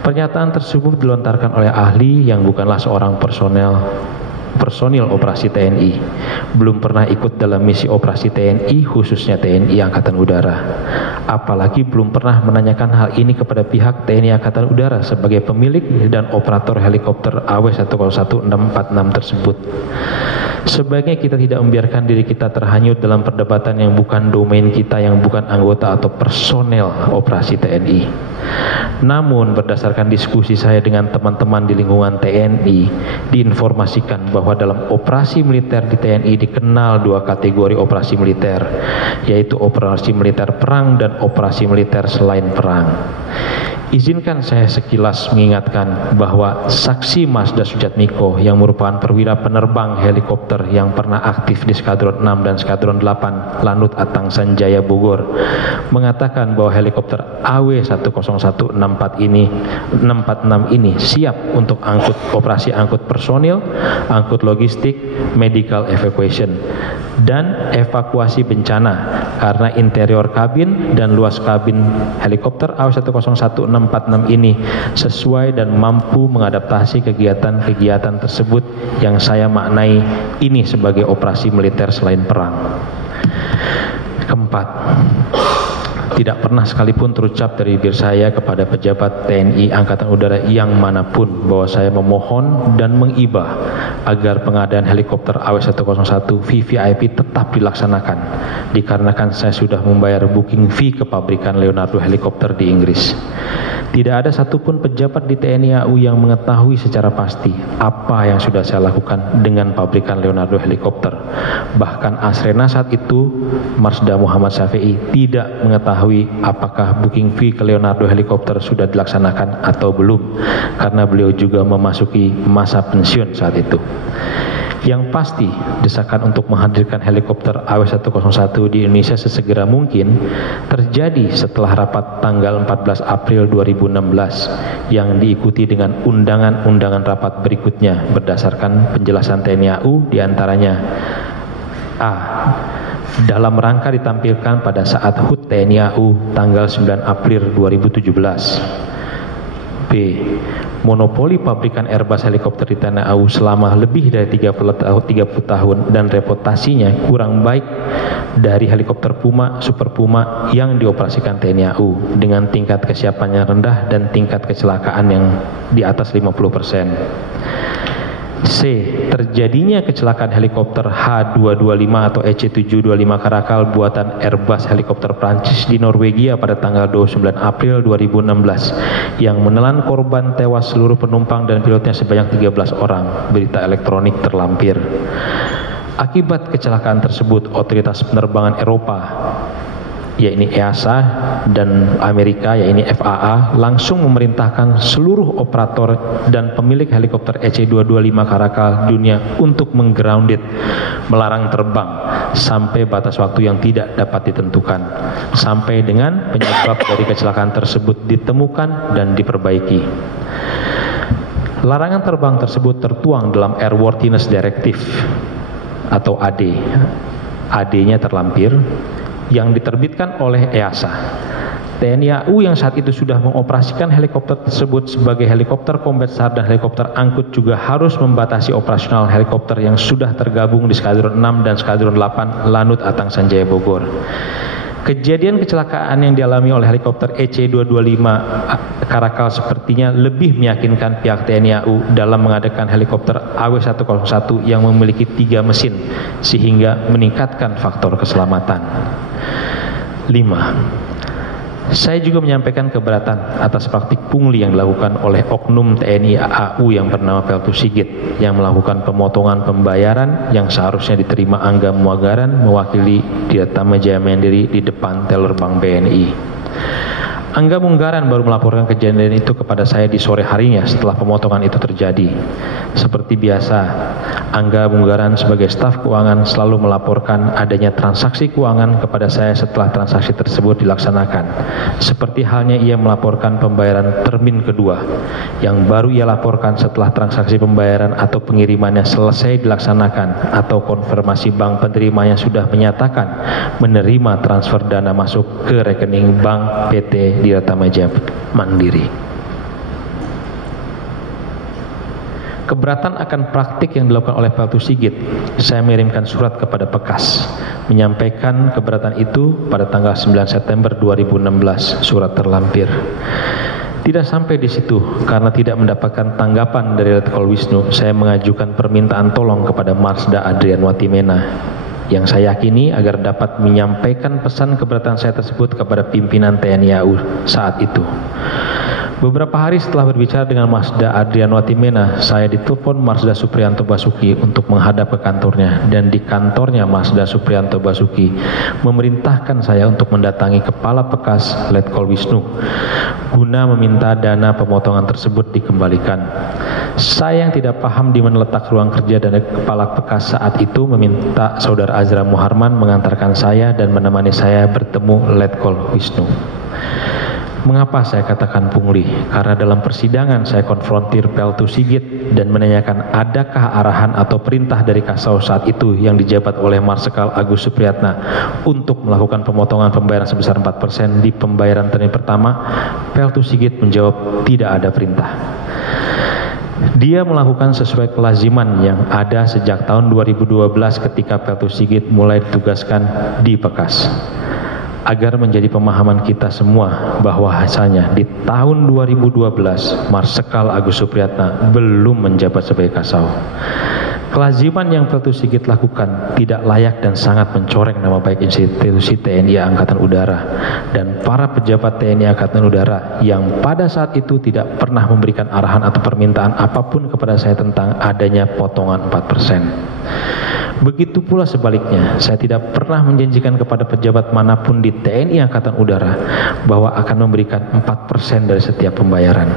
Pernyataan tersebut dilontarkan oleh ahli yang bukanlah seorang personil operasi TNI, belum pernah ikut dalam misi operasi TNI khususnya TNI Angkatan Udara, apalagi belum pernah menanyakan hal ini kepada pihak TNI Angkatan Udara sebagai pemilik dan operator helikopter AW101-646 tersebut. Sebaiknya kita tidak membiarkan diri kita terhanyut dalam perdebatan yang bukan domain kita, yang bukan anggota atau personel operasi TNI. Namun berdasarkan diskusi saya dengan teman-teman di lingkungan TNI, diinformasikan bahwa dalam operasi militer di TNI dikenal dua kategori operasi militer, yaitu operasi militer perang dan operasi militer selain perang. Izinkan saya sekilas mengingatkan bahwa saksi Mazda Sujatmiko yang merupakan perwira penerbang helikopter yang pernah aktif di Skadron 6 dan Skadron 8 Lanut Atang Sanjaya Bogor mengatakan bahwa helikopter AW101-646 ini siap untuk operasi angkut personil, angkut logistik, medical evacuation, dan evakuasi bencana karena interior kabin dan luas kabin helikopter AW101-646 ini sesuai dan mampu mengadaptasi kegiatan-kegiatan tersebut yang saya maknai ini sebagai operasi militer selain perang. Keempat, tidak pernah sekalipun terucap dari bibir saya kepada pejabat TNI Angkatan Udara yang manapun bahwa saya memohon dan mengibah agar pengadaan helikopter AW101 VVIP tetap dilaksanakan dikarenakan saya sudah membayar booking fee ke pabrikan Leonardo Helikopter di Inggris. Tidak ada satupun pejabat di TNI AU yang mengetahui secara pasti apa yang sudah saya lakukan dengan pabrikan Leonardo Helikopter. Bahkan Asrena saat itu, Marsda Muhammad Syafi'i, tidak mengetahui apakah booking fee ke Leonardo Helikopter sudah dilaksanakan atau belum, karena beliau juga memasuki masa pensiun saat itu. Yang pasti, desakan untuk menghadirkan helikopter AW101 di Indonesia sesegera mungkin terjadi setelah rapat tanggal 14 April 2016 yang diikuti dengan undangan-undangan rapat berikutnya berdasarkan penjelasan TNI AU diantaranya A. Dalam rangka ditampilkan pada saat HUT TNI AU tanggal 9 April 2017. B. Monopoli pabrikan Airbus helikopter di tanah AU selama lebih dari 30 tahun dan reputasinya kurang baik dari helikopter Puma, Super Puma yang dioperasikan TNI AU dengan tingkat kesiapan yang rendah dan tingkat kecelakaan yang di atas 50%. C. Terjadinya kecelakaan helikopter H225 atau EC725 Karakal buatan Airbus helikopter Prancis di Norwegia pada tanggal 29 April 2016 yang menelan korban tewas seluruh penumpang dan pilotnya sebanyak 13 orang. Berita elektronik terlampir. Akibat kecelakaan tersebut, otoritas penerbangan Eropa yaitu EASA dan Amerika yaitu FAA langsung memerintahkan seluruh operator dan pemilik helikopter EC225 Karakal dunia untuk menggrounded, melarang terbang sampai batas waktu yang tidak dapat ditentukan sampai dengan penyebab dari kecelakaan tersebut ditemukan dan diperbaiki. Larangan terbang tersebut tertuang dalam Airworthiness Directive atau AD. AD-nya terlampir yang diterbitkan oleh EASA. TNI AU yang saat itu sudah mengoperasikan helikopter tersebut sebagai helikopter combat SAR dan helikopter angkut juga harus membatasi operasional helikopter yang sudah tergabung di Skadron 6 dan Skadron 8 Lanut Atang Sanjaya Bogor. Kejadian kecelakaan yang dialami oleh helikopter EC-225 Karakal sepertinya lebih meyakinkan pihak TNI AU dalam mengadakan helikopter AW101 yang memiliki 3 mesin sehingga meningkatkan faktor keselamatan. 5. Saya juga menyampaikan keberatan atas praktik pungli yang dilakukan oleh oknum TNI AU yang bernama Peltus Sigit yang melakukan pemotongan pembayaran yang seharusnya diterima Angga Muagaran mewakili Diatama Jaya Mandiri di depan teller Bank BNI. Angga Munggaran baru melaporkan kejadian itu kepada saya di sore harinya setelah pemotongan itu terjadi. Seperti biasa, Angga Munggaran sebagai staf keuangan selalu melaporkan adanya transaksi keuangan kepada saya setelah transaksi tersebut dilaksanakan. Seperti halnya ia melaporkan pembayaran termin kedua, yang baru ia laporkan setelah transaksi pembayaran atau pengirimannya selesai dilaksanakan atau konfirmasi bank penerimanya sudah menyatakan menerima transfer dana masuk ke rekening bank PT Diatama Jaya Mandiri. Keberatan akan praktik yang dilakukan oleh Peltus Sigit, saya mengirimkan surat kepada Pekas menyampaikan keberatan itu pada tanggal 9 September 2016, surat terlampir. Tidak sampai di situ, karena tidak mendapatkan tanggapan dari Letkol Wisnu, saya mengajukan permintaan tolong kepada Marsda Adrian Watimena yang saya yakini agar dapat menyampaikan pesan keberatan saya tersebut kepada pimpinan TNI AU saat itu. Beberapa hari setelah berbicara dengan Marsda Adrian Watimena, saya ditelepon Marsda Supriyanto Basuki untuk menghadap ke kantornya, dan di kantornya Marsda Supriyanto Basuki memerintahkan saya untuk mendatangi Kepala Pekas Letkol Wisnu guna meminta dana pemotongan tersebut dikembalikan. Saya yang tidak paham di mana letak ruang kerja dari Kepala Pekas saat itu meminta Saudara Azra Muharman mengantarkan saya dan menemani saya bertemu Letkol Wisnu. Mengapa saya katakan pungli? Karena dalam persidangan saya konfrontir Peltus Sigit dan menanyakan adakah arahan atau perintah dari Kasau saat itu yang dijabat oleh Marsikal Agus Supriyatna untuk melakukan pemotongan pembayaran sebesar 4% di pembayaran termin pertama. Peltus Sigit menjawab tidak ada perintah. Dia melakukan sesuai kelaziman yang ada sejak tahun 2012 ketika Peltus Sigit mulai ditugaskan di Pekas. Agar menjadi pemahaman kita semua bahwa hasilnya di tahun 2012 Marsikal Agus Supriyatna belum menjabat sebagai Kasau. Kelaziman yang Peltus Sigit lakukan tidak layak dan sangat mencoreng nama baik institusi TNI Angkatan Udara dan para pejabat TNI Angkatan Udara yang pada saat itu tidak pernah memberikan arahan atau permintaan apapun kepada saya tentang adanya potongan 4%. Begitu pula sebaliknya, saya tidak pernah menjanjikan kepada pejabat manapun di TNI Angkatan Udara bahwa akan memberikan 4% dari setiap pembayaran.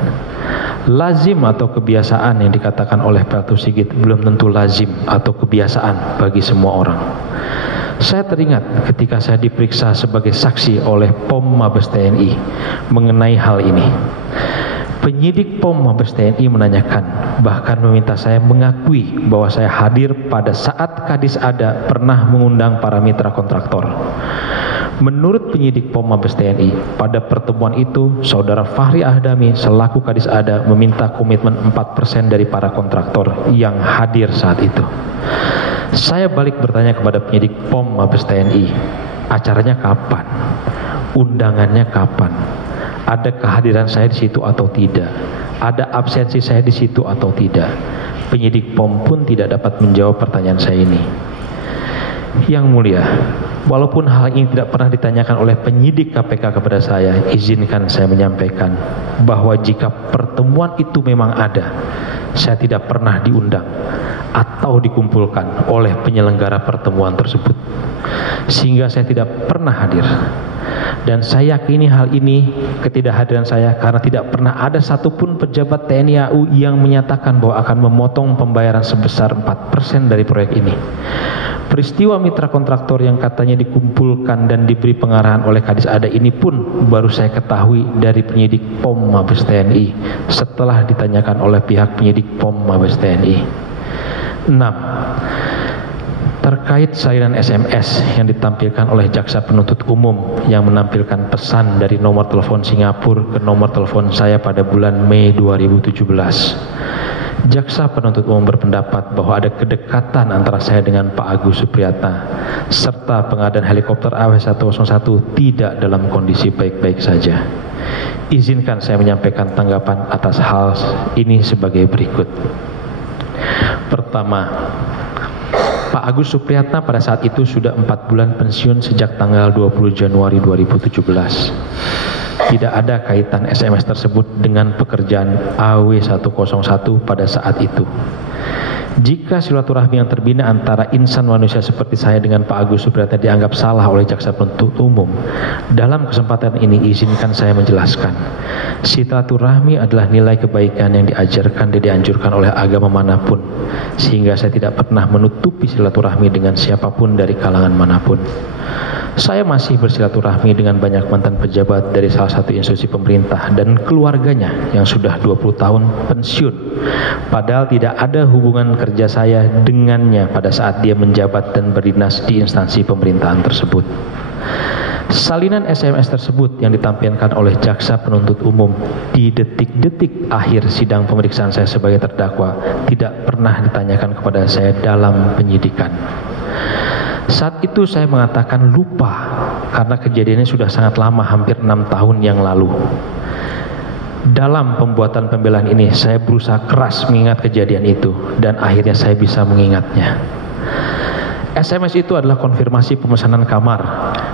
Lazim atau kebiasaan yang dikatakan oleh Peltus Sigit belum tentu lazim atau kebiasaan bagi semua orang. Saya teringat ketika saya diperiksa sebagai saksi oleh POM Mabes TNI mengenai hal ini. Penyidik POM Mabes TNI menanyakan, bahkan meminta saya mengakui bahwa saya hadir pada saat Kadis Ada pernah mengundang para mitra kontraktor. Menurut penyidik POM Mabes TNI, pada pertemuan itu, Saudara Fahri Ahdami selaku Kadis Ada meminta komitmen 4% dari para kontraktor yang hadir saat itu. Saya balik bertanya kepada penyidik POM Mabes TNI, acaranya kapan? Undangannya kapan? Ada kehadiran saya di situ atau tidak? Ada absensi saya di situ atau tidak? Penyidik POM pun tidak dapat menjawab pertanyaan saya ini. Yang mulia, walaupun hal ini tidak pernah ditanyakan oleh penyidik KPK kepada saya, izinkan saya menyampaikan bahwa jika pertemuan itu memang ada, saya tidak pernah diundang atau dikumpulkan oleh penyelenggara pertemuan tersebut, sehingga saya tidak pernah hadir. Dan saya yakini hal ini ketidakhadiran saya karena tidak pernah ada satupun pejabat TNI AU yang menyatakan bahwa akan memotong pembayaran sebesar 4% dari proyek ini. Peristiwa mitra kontraktor yang katanya dikumpulkan dan diberi pengarahan oleh Kadis Ada ini pun baru saya ketahui dari penyidik POM Mabes TNI setelah ditanyakan oleh pihak penyidik POM Mabes TNI. 6. Terkait salinan SMS yang ditampilkan oleh jaksa penuntut umum yang menampilkan pesan dari nomor telepon Singapura ke nomor telepon saya pada bulan Mei 2017. Jaksa penuntut umum berpendapat bahwa ada kedekatan antara saya dengan Pak Agus Supriyatna serta pengadaan helikopter AW101 tidak dalam kondisi baik-baik saja. Izinkan saya menyampaikan tanggapan atas hal ini sebagai berikut. Pertama, Pak Agus Supriyatna pada saat itu sudah 4 bulan pensiun sejak tanggal 20 Januari 2017. Tidak ada kaitan SMS tersebut dengan pekerjaan AW101 pada saat itu. Jika silaturahmi yang terbina antara insan manusia seperti saya dengan Pak Agus Supriyatna dianggap salah oleh jaksa penuntut umum, dalam kesempatan ini izinkan saya menjelaskan. Silaturahmi adalah nilai kebaikan yang diajarkan dan dianjurkan oleh agama manapun, sehingga saya tidak pernah menutupi silaturahmi dengan siapapun dari kalangan manapun. Saya masih bersilaturahmi dengan banyak mantan pejabat dari salah satu institusi pemerintah dan keluarganya yang sudah 20 tahun pensiun, padahal tidak ada hubungan kerja saya dengannya pada saat dia menjabat dan berdinas di instansi pemerintahan tersebut. Salinan SMS tersebut yang ditampilkan oleh jaksa penuntut umum di detik-detik akhir sidang pemeriksaan saya sebagai terdakwa tidak pernah ditanyakan kepada saya dalam penyidikan. Saat itu saya mengatakan lupa karena kejadiannya sudah sangat lama, hampir 6 tahun yang lalu. Dalam pembuatan pembelaan ini saya berusaha keras mengingat kejadian itu dan akhirnya saya bisa mengingatnya. SMS itu adalah konfirmasi pemesanan kamar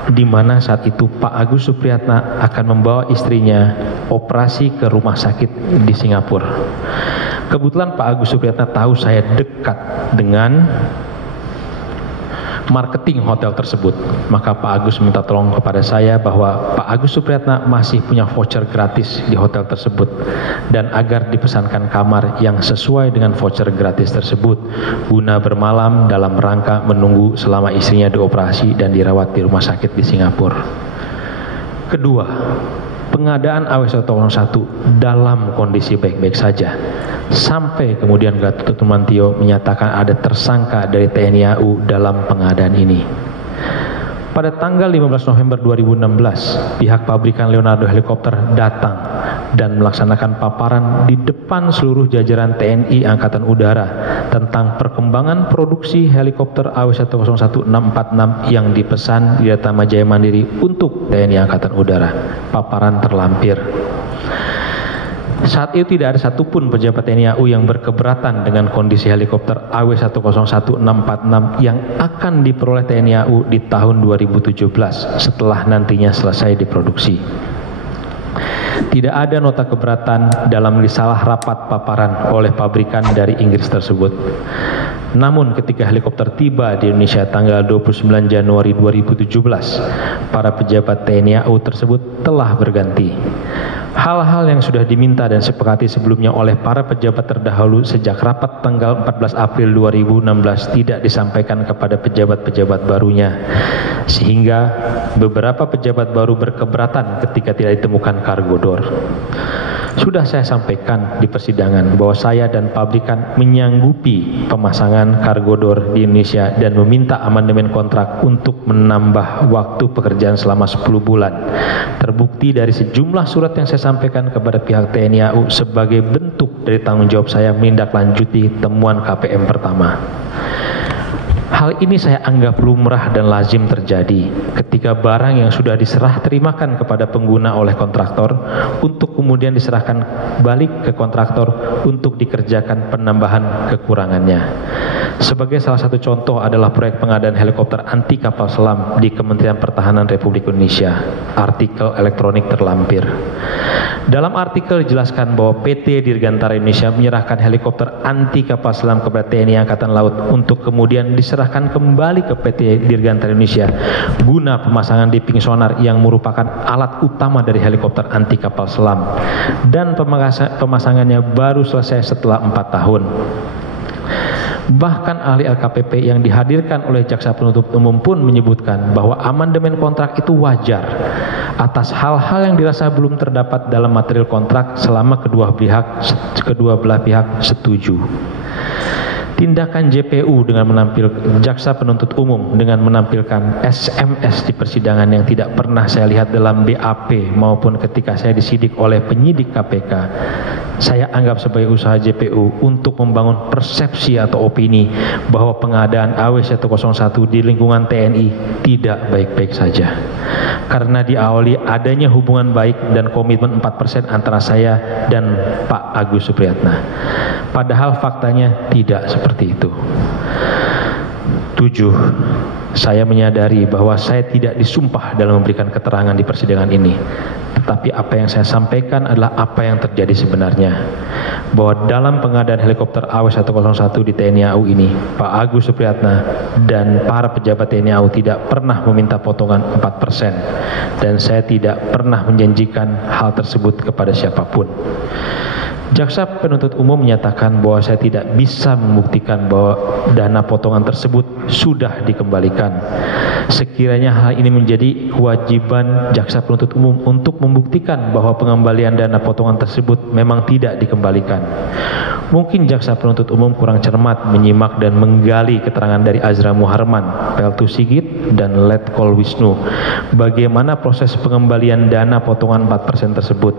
di mana saat itu Pak Agus Supriyatna akan membawa istrinya operasi ke rumah sakit di Singapura. Kebetulan Pak Agus Supriyatna tahu saya dekat dengan marketing hotel tersebut, maka Pak Agus minta tolong kepada saya bahwa Pak Agus Supriyatna masih punya voucher gratis di hotel tersebut dan agar dipesankan kamar yang sesuai dengan voucher gratis tersebut guna bermalam dalam rangka menunggu selama istrinya dioperasi dan dirawat di rumah sakit di Singapura. Kedua, pengadaan AW101 dalam kondisi baik-baik saja sampai kemudian Gatot Nurmantio menyatakan ada tersangka dari TNI AU dalam pengadaan ini. Pada tanggal 15 November 2016, pihak pabrikan Leonardo Helikopter datang dan melaksanakan paparan di depan seluruh jajaran TNI Angkatan Udara tentang perkembangan produksi helikopter AW101-646 yang dipesan di Data Jaya Mandiri untuk TNI Angkatan Udara. Paparan terlampir. Saat itu tidak ada satupun pejabat TNI AU yang berkeberatan dengan kondisi helikopter AW101-646 yang akan diperoleh TNI AU di tahun 2017 setelah nantinya selesai diproduksi. Tidak ada nota keberatan dalam risalah rapat paparan oleh pabrikan dari Inggris tersebut. Namun ketika helikopter tiba di Indonesia tanggal 29 Januari 2017, para pejabat TNI AU tersebut telah berganti. Hal-hal yang sudah diminta dan sepakati sebelumnya oleh para pejabat terdahulu sejak rapat tanggal 14 April 2016 tidak disampaikan kepada pejabat-pejabat barunya, sehingga beberapa pejabat baru berkeberatan ketika tidak ditemukan cargo door. Sudah saya sampaikan di persidangan bahwa saya dan pabrikan menyanggupi pemasangan cargo door di Indonesia dan meminta amandemen kontrak untuk menambah waktu pekerjaan selama 10 bulan. Terbukti dari sejumlah surat yang saya sampaikan kepada pihak TNI AU sebagai bentuk dari tanggung jawab saya menindaklanjuti temuan KPM pertama. Hal ini saya anggap lumrah dan lazim terjadi ketika barang yang sudah diserah terimakan kepada pengguna oleh kontraktor untuk kemudian diserahkan balik ke kontraktor untuk dikerjakan penambahan kekurangannya. Sebagai salah satu contoh adalah proyek pengadaan helikopter anti kapal selam di Kementerian Pertahanan Republik Indonesia. Artikel elektronik terlampir. Dalam artikel dijelaskan bahwa PT Dirgantara Indonesia menyerahkan helikopter anti kapal selam kepada TNI Angkatan Laut untuk kemudian diserahkan kembali ke PT Dirgantara Indonesia guna pemasangan dipping sonar yang merupakan alat utama dari helikopter anti kapal selam, dan pemasangannya baru selesai setelah 4 tahun. Bahkan ahli LKPP yang dihadirkan oleh jaksa penuntut umum pun menyebutkan bahwa amandemen kontrak itu wajar atas hal-hal yang dirasa belum terdapat dalam material kontrak selama kedua belah pihak setuju. Tindakan JPU dengan jaksa penuntut umum dengan menampilkan SMS di persidangan yang tidak pernah saya lihat dalam BAP maupun ketika saya disidik oleh penyidik KPK, saya anggap sebagai usaha JPU untuk membangun persepsi atau opini bahwa pengadaan AW101 di lingkungan TNI tidak baik-baik saja. Karena diawali adanya hubungan baik dan komitmen 4% antara saya dan Pak Agus Supriyatna. Padahal faktanya tidak seperti itu. 7. Saya menyadari bahwa saya tidak disumpah dalam memberikan keterangan di persidangan ini. Tetapi apa yang saya sampaikan adalah apa yang terjadi sebenarnya. Bahwa dalam pengadaan helikopter AW101 di TNI AU ini, Pak Agus Supriyatna dan para pejabat TNI AU tidak pernah meminta potongan 4%. Dan saya tidak pernah menjanjikan hal tersebut kepada siapapun. Jaksa penuntut umum menyatakan bahwa saya tidak bisa membuktikan bahwa dana potongan tersebut sudah dikembalikan. Sekiranya hal ini menjadi kewajiban jaksa penuntut umum untuk membuktikan bahwa pengembalian dana potongan tersebut memang tidak dikembalikan. Mungkin jaksa penuntut umum kurang cermat menyimak dan menggali keterangan dari Azra Muharman, Peltu Sigit, dan Letkol Wisnu. Bagaimana proses pengembalian dana potongan 4% tersebut.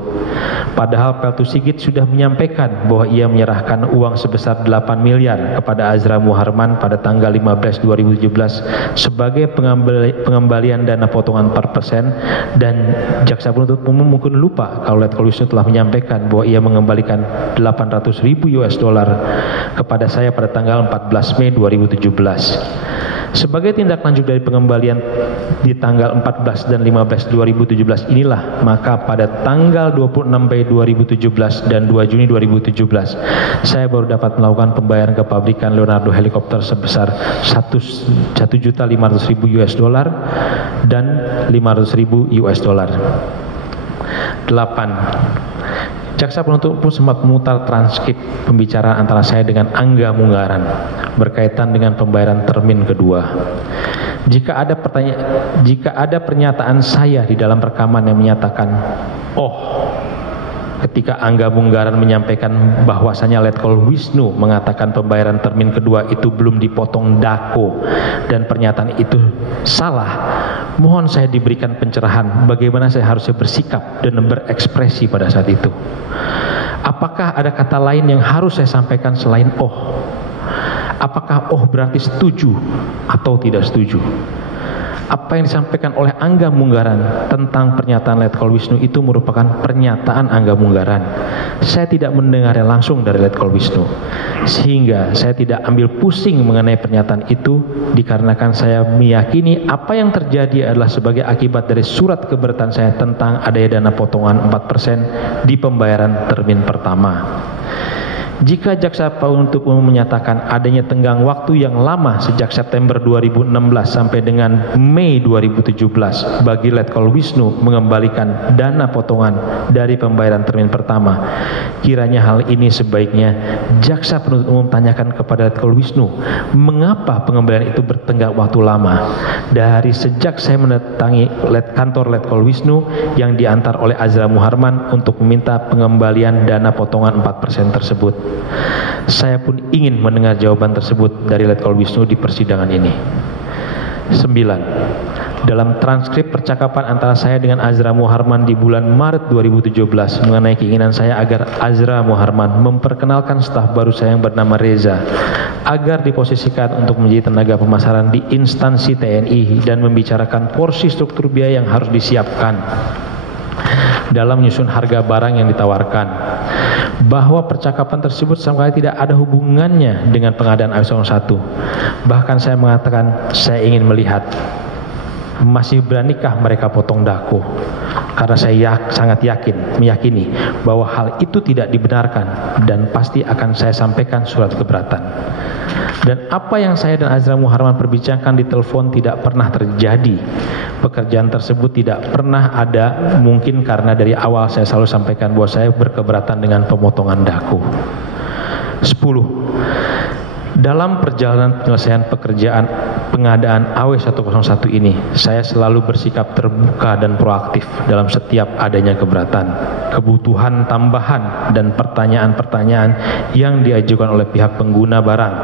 Padahal Peltu Sigit sudah menyampaikan bahwa ia menyerahkan uang sebesar 8 miliar kepada Azra Muharman pada tanggal 15/2017 sebagai pengembalian dana potongan 4%, dan jaksa penuntut umum mungkin lupa kalau Letkol Wisnu telah menyampaikan bahwa ia mengembalikan 800.000 US dollar kepada saya pada tanggal 14 Mei 2017. Sebagai tindak lanjut dari pengembalian di tanggal 14 dan 15 2017 inilah, maka pada tanggal 26 Mei 2017 dan 2 Juni 2017 saya baru dapat melakukan pembayaran ke pabrikan Leonardo Helikopter sebesar 1.500.000 US dollar dan 500.000 US dollar. 8. Jaksa penuntut umum sempat memutar transkrip pembicaraan antara saya dengan Angga Munggaran berkaitan dengan pembayaran termin kedua. Jika ada pernyataan saya di dalam rekaman yang menyatakan, ketika Angga Munggaran menyampaikan bahwasanya Letkol Wisnu mengatakan pembayaran termin kedua itu belum dipotong dako dan pernyataan itu salah, mohon saya diberikan pencerahan bagaimana saya harusnya bersikap dan berekspresi pada saat itu. Apakah ada kata lain yang harus saya sampaikan selain Apakah berarti setuju atau tidak setuju? Apa yang disampaikan oleh Angga Munggaran tentang pernyataan Letkol Wisnu itu merupakan pernyataan Angga Munggaran. Saya tidak mendengarnya langsung dari Letkol Wisnu, sehingga saya tidak ambil pusing mengenai pernyataan itu, dikarenakan saya meyakini apa yang terjadi adalah sebagai akibat dari surat keberatan saya tentang adanya dana potongan 4% di pembayaran termin pertama. Jika jaksa penuntut umum menyatakan adanya tenggang waktu yang lama sejak September 2016 sampai dengan Mei 2017 bagi Letkol Wisnu mengembalikan dana potongan dari pembayaran termin pertama, kiranya hal ini sebaiknya jaksa penuntut umum tanyakan kepada Letkol Wisnu mengapa pengembalian itu bertenggang waktu lama dari sejak saya mendatangi kantor Letkol Wisnu yang diantar oleh Azra Muharman untuk meminta pengembalian dana potongan 4% tersebut. Saya pun ingin mendengar jawaban tersebut dari Letkol Wisnu di persidangan ini. 9. Dalam transkrip percakapan antara saya dengan Azra Muharman di bulan Maret 2017 mengenai keinginan saya agar Azra Muharman memperkenalkan staf baru saya yang bernama Reza agar diposisikan untuk menjadi tenaga pemasaran di instansi TNI dan membicarakan porsi struktur biaya yang harus disiapkan dalam menyusun harga barang yang ditawarkan, bahwa percakapan tersebut sama sekali tidak ada hubungannya dengan pengadaan AW101. Bahkan saya mengatakan saya ingin melihat masih beranikah mereka potong dako, karena saya sangat meyakini bahwa hal itu tidak dibenarkan dan pasti akan saya sampaikan surat keberatan. Dan apa yang saya dan Azra Muharman perbicarakan di telepon tidak pernah terjadi. Pekerjaan tersebut tidak pernah ada, mungkin karena dari awal saya selalu sampaikan bahwa saya berkeberatan dengan pemotongan dako. 10. Dalam perjalanan penyelesaian pekerjaan pengadaan AW101 ini, saya selalu bersikap terbuka dan proaktif dalam setiap adanya keberatan, kebutuhan tambahan, dan pertanyaan-pertanyaan yang diajukan oleh pihak pengguna barang,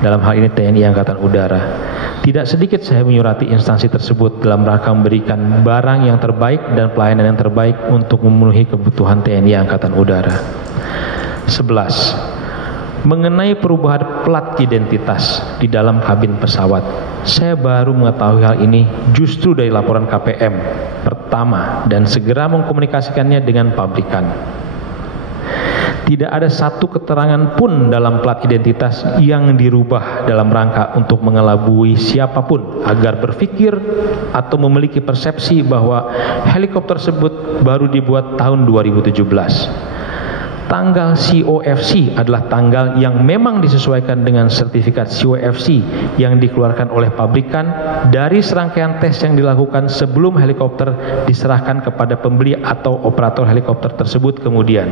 dalam hal ini TNI Angkatan Udara. Tidak sedikit saya menyurati instansi tersebut dalam rangka memberikan barang yang terbaik dan pelayanan yang terbaik untuk memenuhi kebutuhan TNI Angkatan Udara. 11. Mengenai perubahan plat identitas di dalam kabin pesawat, saya baru mengetahui hal ini justru dari laporan KPM pertama dan segera mengkomunikasikannya dengan pabrikan. Tidak ada satu keterangan pun dalam plat identitas yang dirubah dalam rangka untuk mengelabui siapapun agar berpikir atau memiliki persepsi bahwa helikopter tersebut baru dibuat tahun 2017. Tanggal COFC adalah tanggal yang memang disesuaikan dengan sertifikat COFC yang dikeluarkan oleh pabrikan dari serangkaian tes yang dilakukan sebelum helikopter diserahkan kepada pembeli atau operator helikopter tersebut kemudian.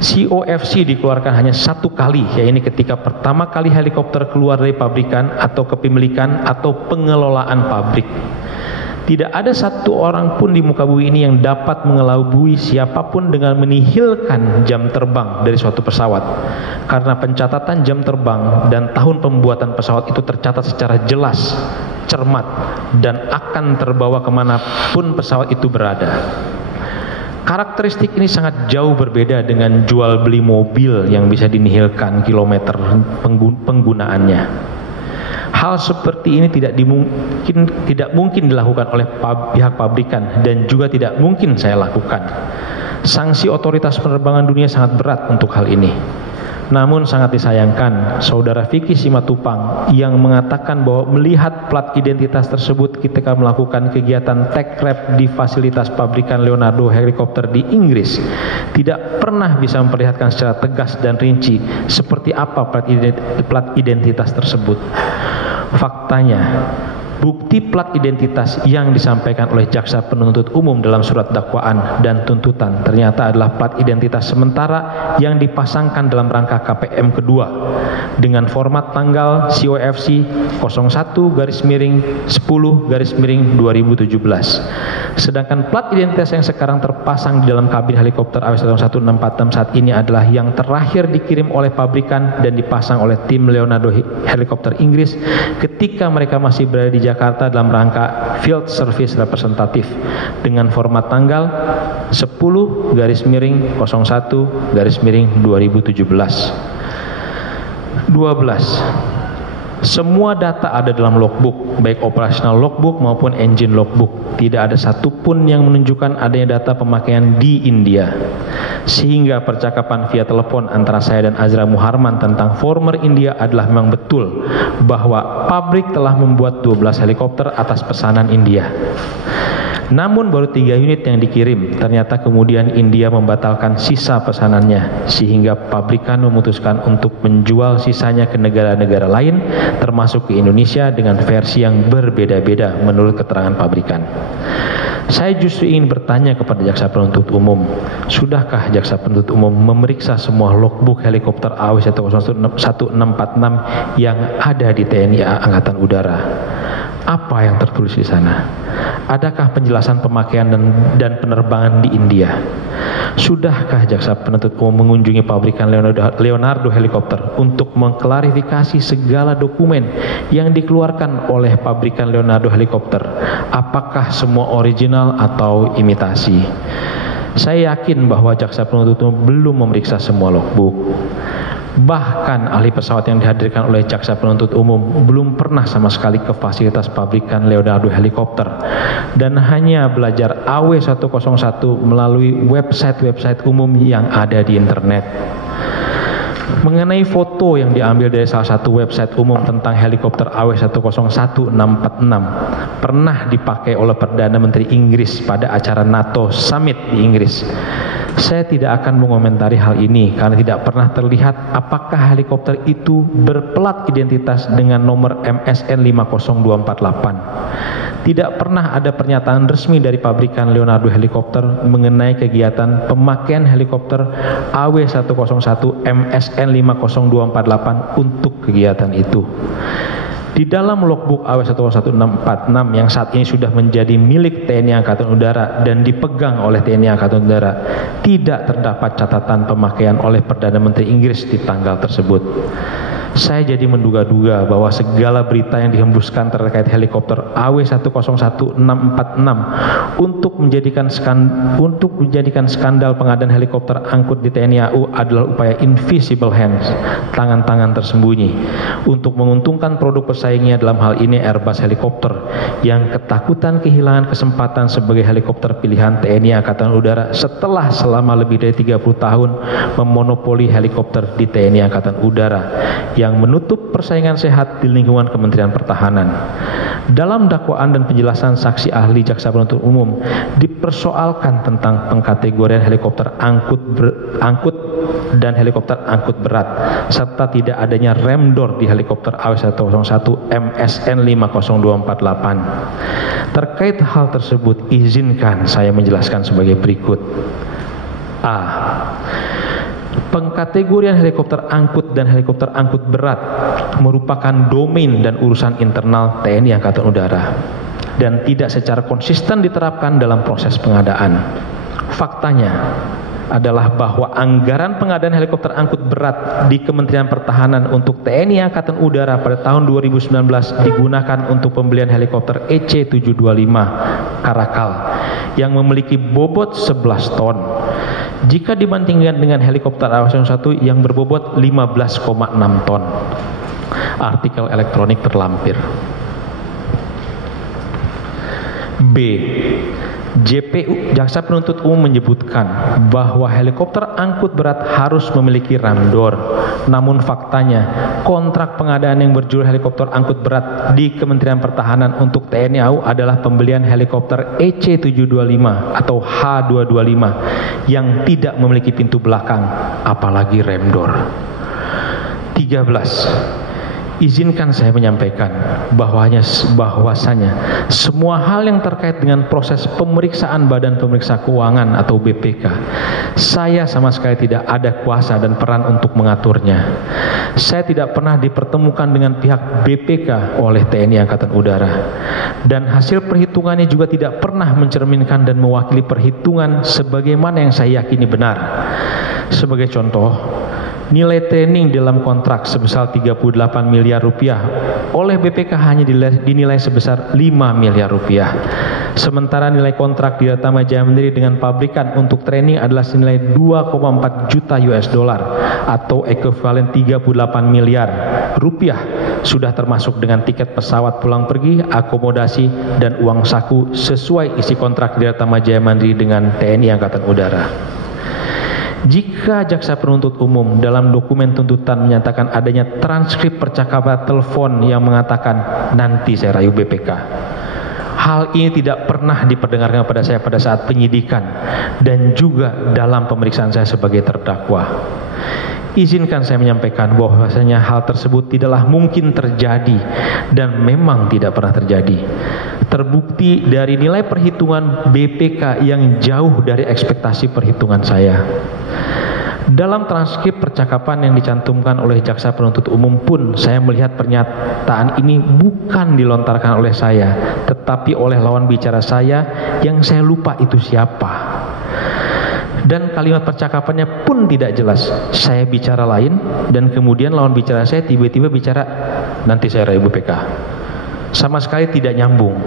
COFC dikeluarkan hanya satu kali, yaitu ketika pertama kali helikopter keluar dari pabrikan atau kepemilikan atau pengelolaan pabrik. Tidak ada satu orang pun di muka bumi ini yang dapat mengelabui siapapun dengan menihilkan jam terbang dari suatu pesawat, karena pencatatan jam terbang dan tahun pembuatan pesawat itu tercatat secara jelas, cermat, dan akan terbawa kemanapun pesawat itu berada. Karakteristik ini sangat jauh berbeda dengan jual beli mobil yang bisa dinihilkan kilometer penggunaannya. Hal seperti ini tidak mungkin dilakukan oleh pihak pabrikan dan juga tidak mungkin saya lakukan. Sanksi otoritas penerbangan dunia sangat berat untuk hal ini. Namun sangat disayangkan, Saudara Vicky Simatupang yang mengatakan bahwa melihat plat identitas tersebut ketika melakukan kegiatan tech rep di fasilitas pabrikan Leonardo helikopter di Inggris tidak pernah bisa memperlihatkan secara tegas dan rinci seperti apa plat identitas tersebut. Faktanya, bukti plat identitas yang disampaikan oleh jaksa penuntut umum dalam surat dakwaan dan tuntutan ternyata adalah plat identitas sementara yang dipasangkan dalam rangka KPM kedua dengan format tanggal COFC 01/10/2017. Sedangkan plat identitas yang sekarang terpasang di dalam kabin helikopter AW11646 saat ini adalah yang terakhir dikirim oleh pabrikan dan dipasang oleh tim Leonardo helikopter Inggris ketika mereka masih berada di Jakarta dalam rangka Field Service Representative dengan format tanggal 10/01/2017. 12. Semua data ada dalam logbook, baik operasional logbook maupun engine logbook. Tidak ada satupun yang menunjukkan adanya data pemakaian di India. Sehingga percakapan via telepon antara saya dan Azra Muharman tentang former India adalah memang betul bahwa pabrik telah membuat 12 helikopter atas pesanan India. Namun baru 3 unit yang dikirim. Ternyata kemudian India membatalkan sisa pesanannya, sehingga pabrikan memutuskan untuk menjual sisanya ke negara-negara lain, termasuk ke Indonesia dengan versi yang berbeda-beda menurut keterangan pabrikan. Saya justru ingin bertanya kepada jaksa penuntut umum, sudahkah jaksa penuntut umum memeriksa semua logbook helikopter AW11646 yang ada di TNI Angkatan Udara? Apa yang tertulis di sana? Adakah penjelasan pemakaian dan penerbangan di India? Sudahkah jaksa penuntut umum mengunjungi pabrikan Leonardo helikopter untuk mengklarifikasi segala dokumen yang dikeluarkan oleh pabrikan Leonardo helikopter? Apakah semua original atau imitasi? Saya yakin bahwa jaksa penuntut umum belum memeriksa semua logbook. Bahkan ahli pesawat yang dihadirkan oleh jaksa penuntut umum belum pernah sama sekali ke fasilitas pabrikan Leonardo helikopter dan hanya belajar AW101 melalui website-website umum yang ada di internet. Mengenai foto yang diambil dari salah satu website umum tentang helikopter AW101-646 pernah dipakai oleh Perdana Menteri Inggris pada acara NATO Summit di Inggris. Saya tidak akan mengomentari hal ini karena tidak pernah terlihat apakah helikopter itu berplat identitas dengan nomor MSN 50248. Tidak pernah ada pernyataan resmi dari pabrikan Leonardo helikopter mengenai kegiatan pemakaian helikopter AW101 MSN 50248 untuk kegiatan itu. Di dalam logbook AW10146 yang saat ini sudah menjadi milik TNI Angkatan Udara dan dipegang oleh TNI Angkatan Udara, tidak terdapat catatan pemakaian oleh Perdana Menteri Inggris di tanggal tersebut. Saya jadi menduga-duga bahwa segala berita yang dihembuskan terkait helikopter AW101-646 untuk menjadikan skandal pengadaan helikopter angkut di TNI AU adalah upaya invisible hands, tangan-tangan tersembunyi, untuk menguntungkan produk pesaingnya, dalam hal ini Airbus helikopter, yang ketakutan kehilangan kesempatan sebagai helikopter pilihan TNI Angkatan Udara setelah selama lebih dari 30 tahun memonopoli helikopter di TNI Angkatan Udara, yang menutup persaingan sehat di lingkungan Kementerian Pertahanan. Dalam dakwaan dan penjelasan saksi ahli jaksa penuntut umum dipersoalkan tentang pengkategorian helikopter angkut dan helikopter angkut berat, serta tidak adanya rem door di helikopter AW101 MSN 50248. Terkait hal tersebut, izinkan saya menjelaskan sebagai berikut. A. Pengkategorian helikopter angkut dan helikopter angkut berat merupakan domain dan urusan internal TNI Angkatan Udara dan tidak secara konsisten diterapkan dalam proses pengadaan. Faktanya adalah bahwa anggaran pengadaan helikopter angkut berat di Kementerian Pertahanan untuk TNI Angkatan Udara pada tahun 2019 digunakan untuk pembelian helikopter EC-725 Karakal yang memiliki bobot 11 ton. Jika dibandingkan dengan helikopter AW101 yang berbobot 15,6 ton. Artikel elektronik terlampir. B. JPU, Jaksa Penuntut Umum menyebutkan bahwa helikopter angkut berat harus memiliki rem door. Namun faktanya, kontrak pengadaan yang berjudul helikopter angkut berat di Kementerian Pertahanan untuk TNI AU adalah pembelian helikopter EC-725 atau H-225 yang tidak memiliki pintu belakang, apalagi rem door. 13. Izinkan saya menyampaikan bahwasanya semua hal yang terkait dengan proses pemeriksaan Badan Pemeriksa Keuangan atau BPK, saya sama sekali tidak ada kuasa dan peran untuk mengaturnya. Saya tidak pernah dipertemukan dengan pihak BPK oleh TNI Angkatan Udara, dan hasil perhitungannya juga tidak pernah mencerminkan dan mewakili perhitungan sebagaimana yang saya yakini benar. Sebagai contoh, nilai training dalam kontrak sebesar 38 miliar rupiah oleh BPK hanya dinilai sebesar 5 miliar rupiah. Sementara nilai kontrak di Dharma Jaya Mandiri dengan pabrikan untuk training adalah senilai 2,4 juta US dollar atau ekuivalen 38 miliar rupiah, sudah termasuk dengan tiket pesawat pulang pergi, akomodasi, dan uang saku sesuai isi kontrak di Dharma Jaya Mandiri dengan TNI Angkatan Udara. Jika jaksa penuntut umum dalam dokumen tuntutan menyatakan adanya transkrip percakapan telepon yang mengatakan nanti saya rayu BPK, hal ini tidak pernah diperdengarkan kepada saya pada saat penyidikan dan juga dalam pemeriksaan saya sebagai terdakwa. Izinkan saya menyampaikan bahwasanya hal tersebut tidaklah mungkin terjadi dan memang tidak pernah terjadi. Terbukti dari nilai perhitungan BPK yang jauh dari ekspektasi perhitungan saya. Dalam transkrip percakapan yang dicantumkan oleh jaksa penuntut umum pun saya melihat pernyataan ini bukan dilontarkan oleh saya, tetapi oleh lawan bicara saya yang saya lupa itu siapa. Dan kalimat percakapannya pun tidak jelas. Saya bicara lain dan kemudian lawan bicara saya tiba-tiba bicara nanti saya rayu BPK. Sama sekali tidak nyambung.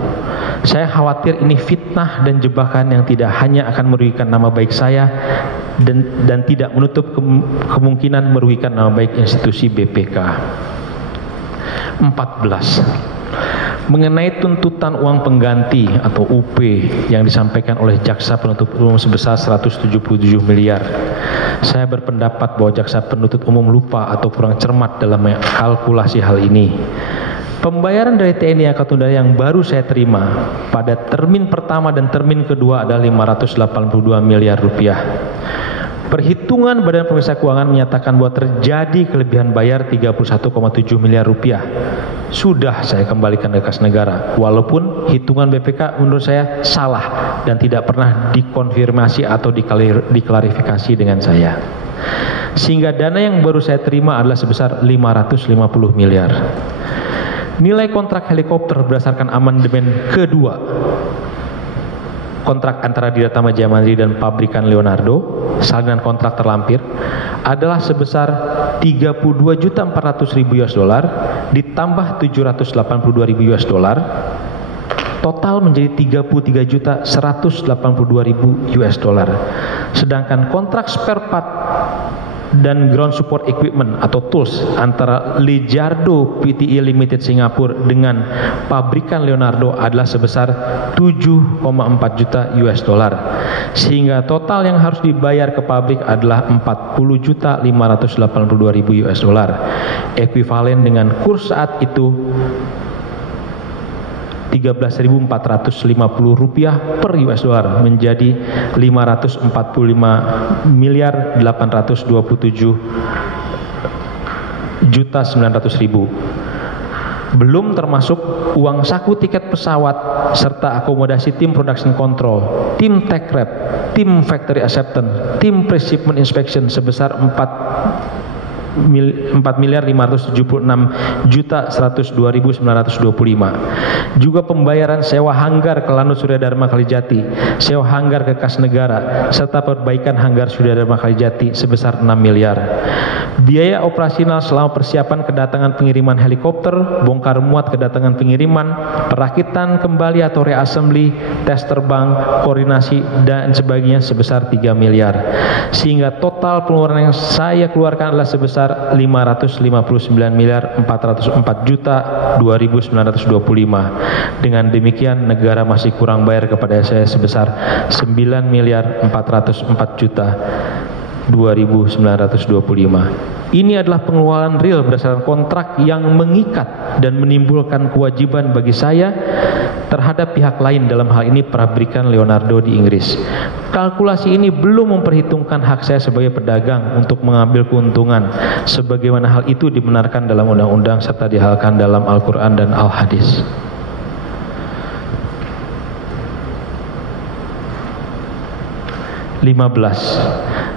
Saya khawatir ini fitnah dan jebakan yang tidak hanya akan merugikan nama baik saya dan tidak menutup kemungkinan merugikan nama baik institusi BPK. 14. Mengenai tuntutan uang pengganti atau UP yang disampaikan oleh jaksa penuntut umum sebesar 177 miliar, saya berpendapat bahwa jaksa penuntut umum lupa atau kurang cermat dalam kalkulasi hal ini. Pembayaran dari TNI Angkatan Udara yang baru saya terima pada termin pertama dan termin kedua adalah 582 miliar rupiah. Perhitungan Badan Pemeriksa Keuangan menyatakan bahwa terjadi kelebihan bayar 31,7 miliar rupiah. Sudah saya kembalikan ke kas negara, walaupun hitungan BPK menurut saya salah dan tidak pernah dikonfirmasi atau diklarifikasi dengan saya. Sehingga dana yang baru saya terima adalah sebesar 550 miliar. Nilai kontrak helikopter berdasarkan amandemen kedua kontrak antara Diratama Jaya Mandiri dan pabrikan Leonardo, salinan kontrak terlampir, adalah sebesar 32.400.000 US dollar ditambah 782.000 US dollar, total menjadi 33.182.000 US dollar. Sedangkan kontrak spare part dan ground support equipment atau tools antara Lejardo Pte Limited Singapura dengan pabrikan Leonardo adalah sebesar 7,4 juta US dollar, sehingga total yang harus dibayar ke pabrik adalah 40.582.000 US dollar, ekuivalen dengan kurs saat itu 13.450 rupiah per US dollar, menjadi 545.827.900.000. Belum termasuk uang saku tiket pesawat serta akomodasi tim production control, tim tech rep, tim factory acceptance, tim pre-shipment inspection sebesar 4.576.102.925. Juga pembayaran sewa hanggar ke Lanut Surya Dharma Kalijati, sewa hanggar ke Kas Negara, serta perbaikan hanggar Surya Dharma Kalijati sebesar 6 miliar. Biaya operasional selama persiapan kedatangan pengiriman helikopter, bongkar muat kedatangan pengiriman, perakitan kembali atau reassembly, tes terbang, koordinasi dan sebagainya sebesar 3 miliar. Sehingga total pengeluaran yang saya keluarkan adalah sebesar 559.404.2.925. Dengan demikian negara masih kurang bayar kepada saya sebesar 9.404.2.925. Ini adalah pengeluaran real berdasarkan kontrak yang mengikat dan menimbulkan kewajiban bagi saya terhadap pihak lain, dalam hal ini pabrikan Leonardo di Inggris. Kalkulasi ini belum memperhitungkan hak saya sebagai pedagang untuk mengambil keuntungan, sebagaimana hal itu dibenarkan dalam undang-undang serta dihalalkan dalam Al-Quran dan Al-Hadis.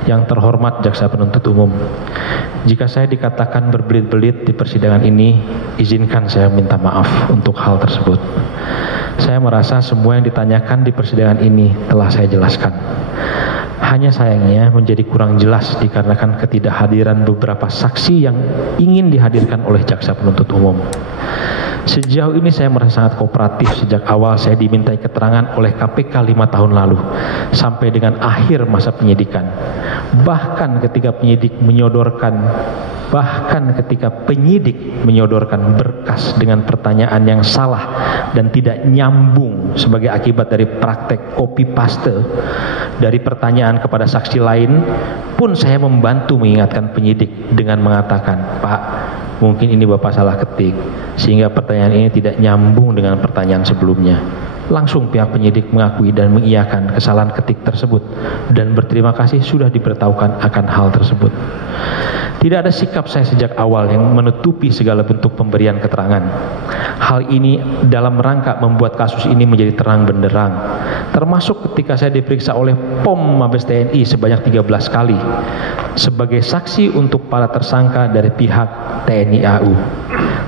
Yang terhormat Jaksa Penuntut Umum, jika saya dikatakan berbelit-belit di persidangan ini, izinkan saya minta maaf untuk hal tersebut. Saya merasa semua yang ditanyakan di persidangan ini telah saya jelaskan. Hanya sayangnya menjadi kurang jelas dikarenakan ketidakhadiran beberapa saksi yang ingin dihadirkan oleh Jaksa Penuntut Umum. Sejauh ini saya merasa sangat kooperatif sejak awal saya dimintai keterangan oleh KPK 5 tahun lalu sampai dengan akhir masa penyidikan. Bahkan ketika penyidik menyodorkan berkas dengan pertanyaan yang salah dan tidak nyambung sebagai akibat dari praktek copy paste dari pertanyaan kepada saksi lain, pun saya membantu mengingatkan penyidik dengan mengatakan, "Pak, mungkin ini Bapak salah ketik sehingga pertanyaan ini tidak nyambung dengan pertanyaan sebelumnya." Langsung pihak penyidik mengakui dan mengiyakan kesalahan ketik tersebut dan berterima kasih sudah diberitahukan akan hal tersebut. Tidak ada sikap saya sejak awal yang menutupi segala bentuk pemberian keterangan. Hal ini dalam rangka membuat kasus ini menjadi terang benderang, termasuk ketika saya diperiksa oleh POM Mabes TNI sebanyak 13 kali sebagai saksi untuk para tersangka dari pihak TNI AU.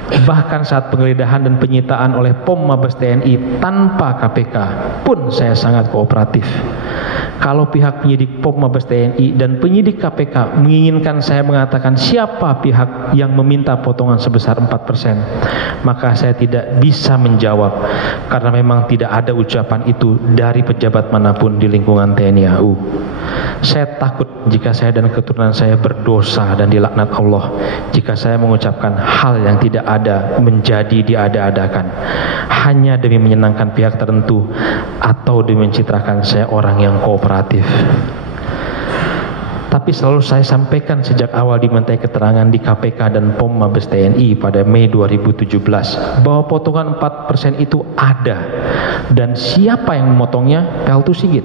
Bahkan saat penggeledahan dan penyitaan oleh POM Mabes TNI tanpa KPK pun saya sangat kooperatif. Kalau pihak penyidik POM Mabes TNI dan penyidik KPK menginginkan saya mengatakan siapa pihak yang meminta potongan sebesar 4%, maka saya tidak bisa menjawab karena memang tidak ada ucapan itu dari pejabat manapun di lingkungan TNI AU. Saya takut jika saya dan keturunan saya berdosa dan dilaknat Allah jika saya mengucapkan hal yang tidak ada menjadi diada-adakan hanya demi menyenangkan pihak tertentu atau demi mencitrakan saya orang yang kooperatif. Tapi selalu saya sampaikan sejak awal dimintai keterangan di KPK dan POM Mabes TNI pada Mei 2017 bahwa potongan 4% itu ada dan siapa yang memotongnya, Peltu Sigit.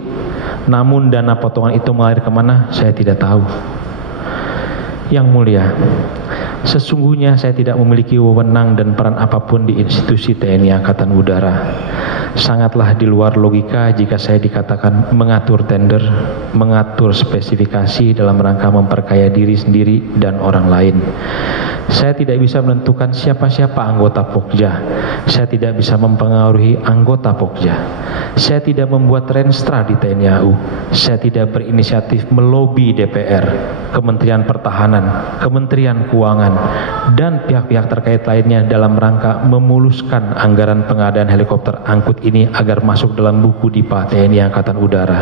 Namun dana potongan itu mengalir kemana saya tidak tahu. Yang mulia, sesungguhnya saya tidak memiliki wewenang dan peran apapun di institusi TNI Angkatan Udara. Sangatlah di luar logika jika saya dikatakan mengatur tender, mengatur spesifikasi dalam rangka memperkaya diri sendiri dan orang lain. Saya tidak bisa menentukan siapa-siapa anggota Pokja. Saya tidak bisa mempengaruhi anggota Pokja. Saya tidak membuat renstra di TNI AU. Saya tidak berinisiatif melobi DPR, Kementerian Pertahanan, Kementerian Keuangan, dan pihak-pihak terkait lainnya dalam rangka memuluskan anggaran pengadaan helikopter angkut ini agar masuk dalam buku DIPA TNI Angkatan Udara.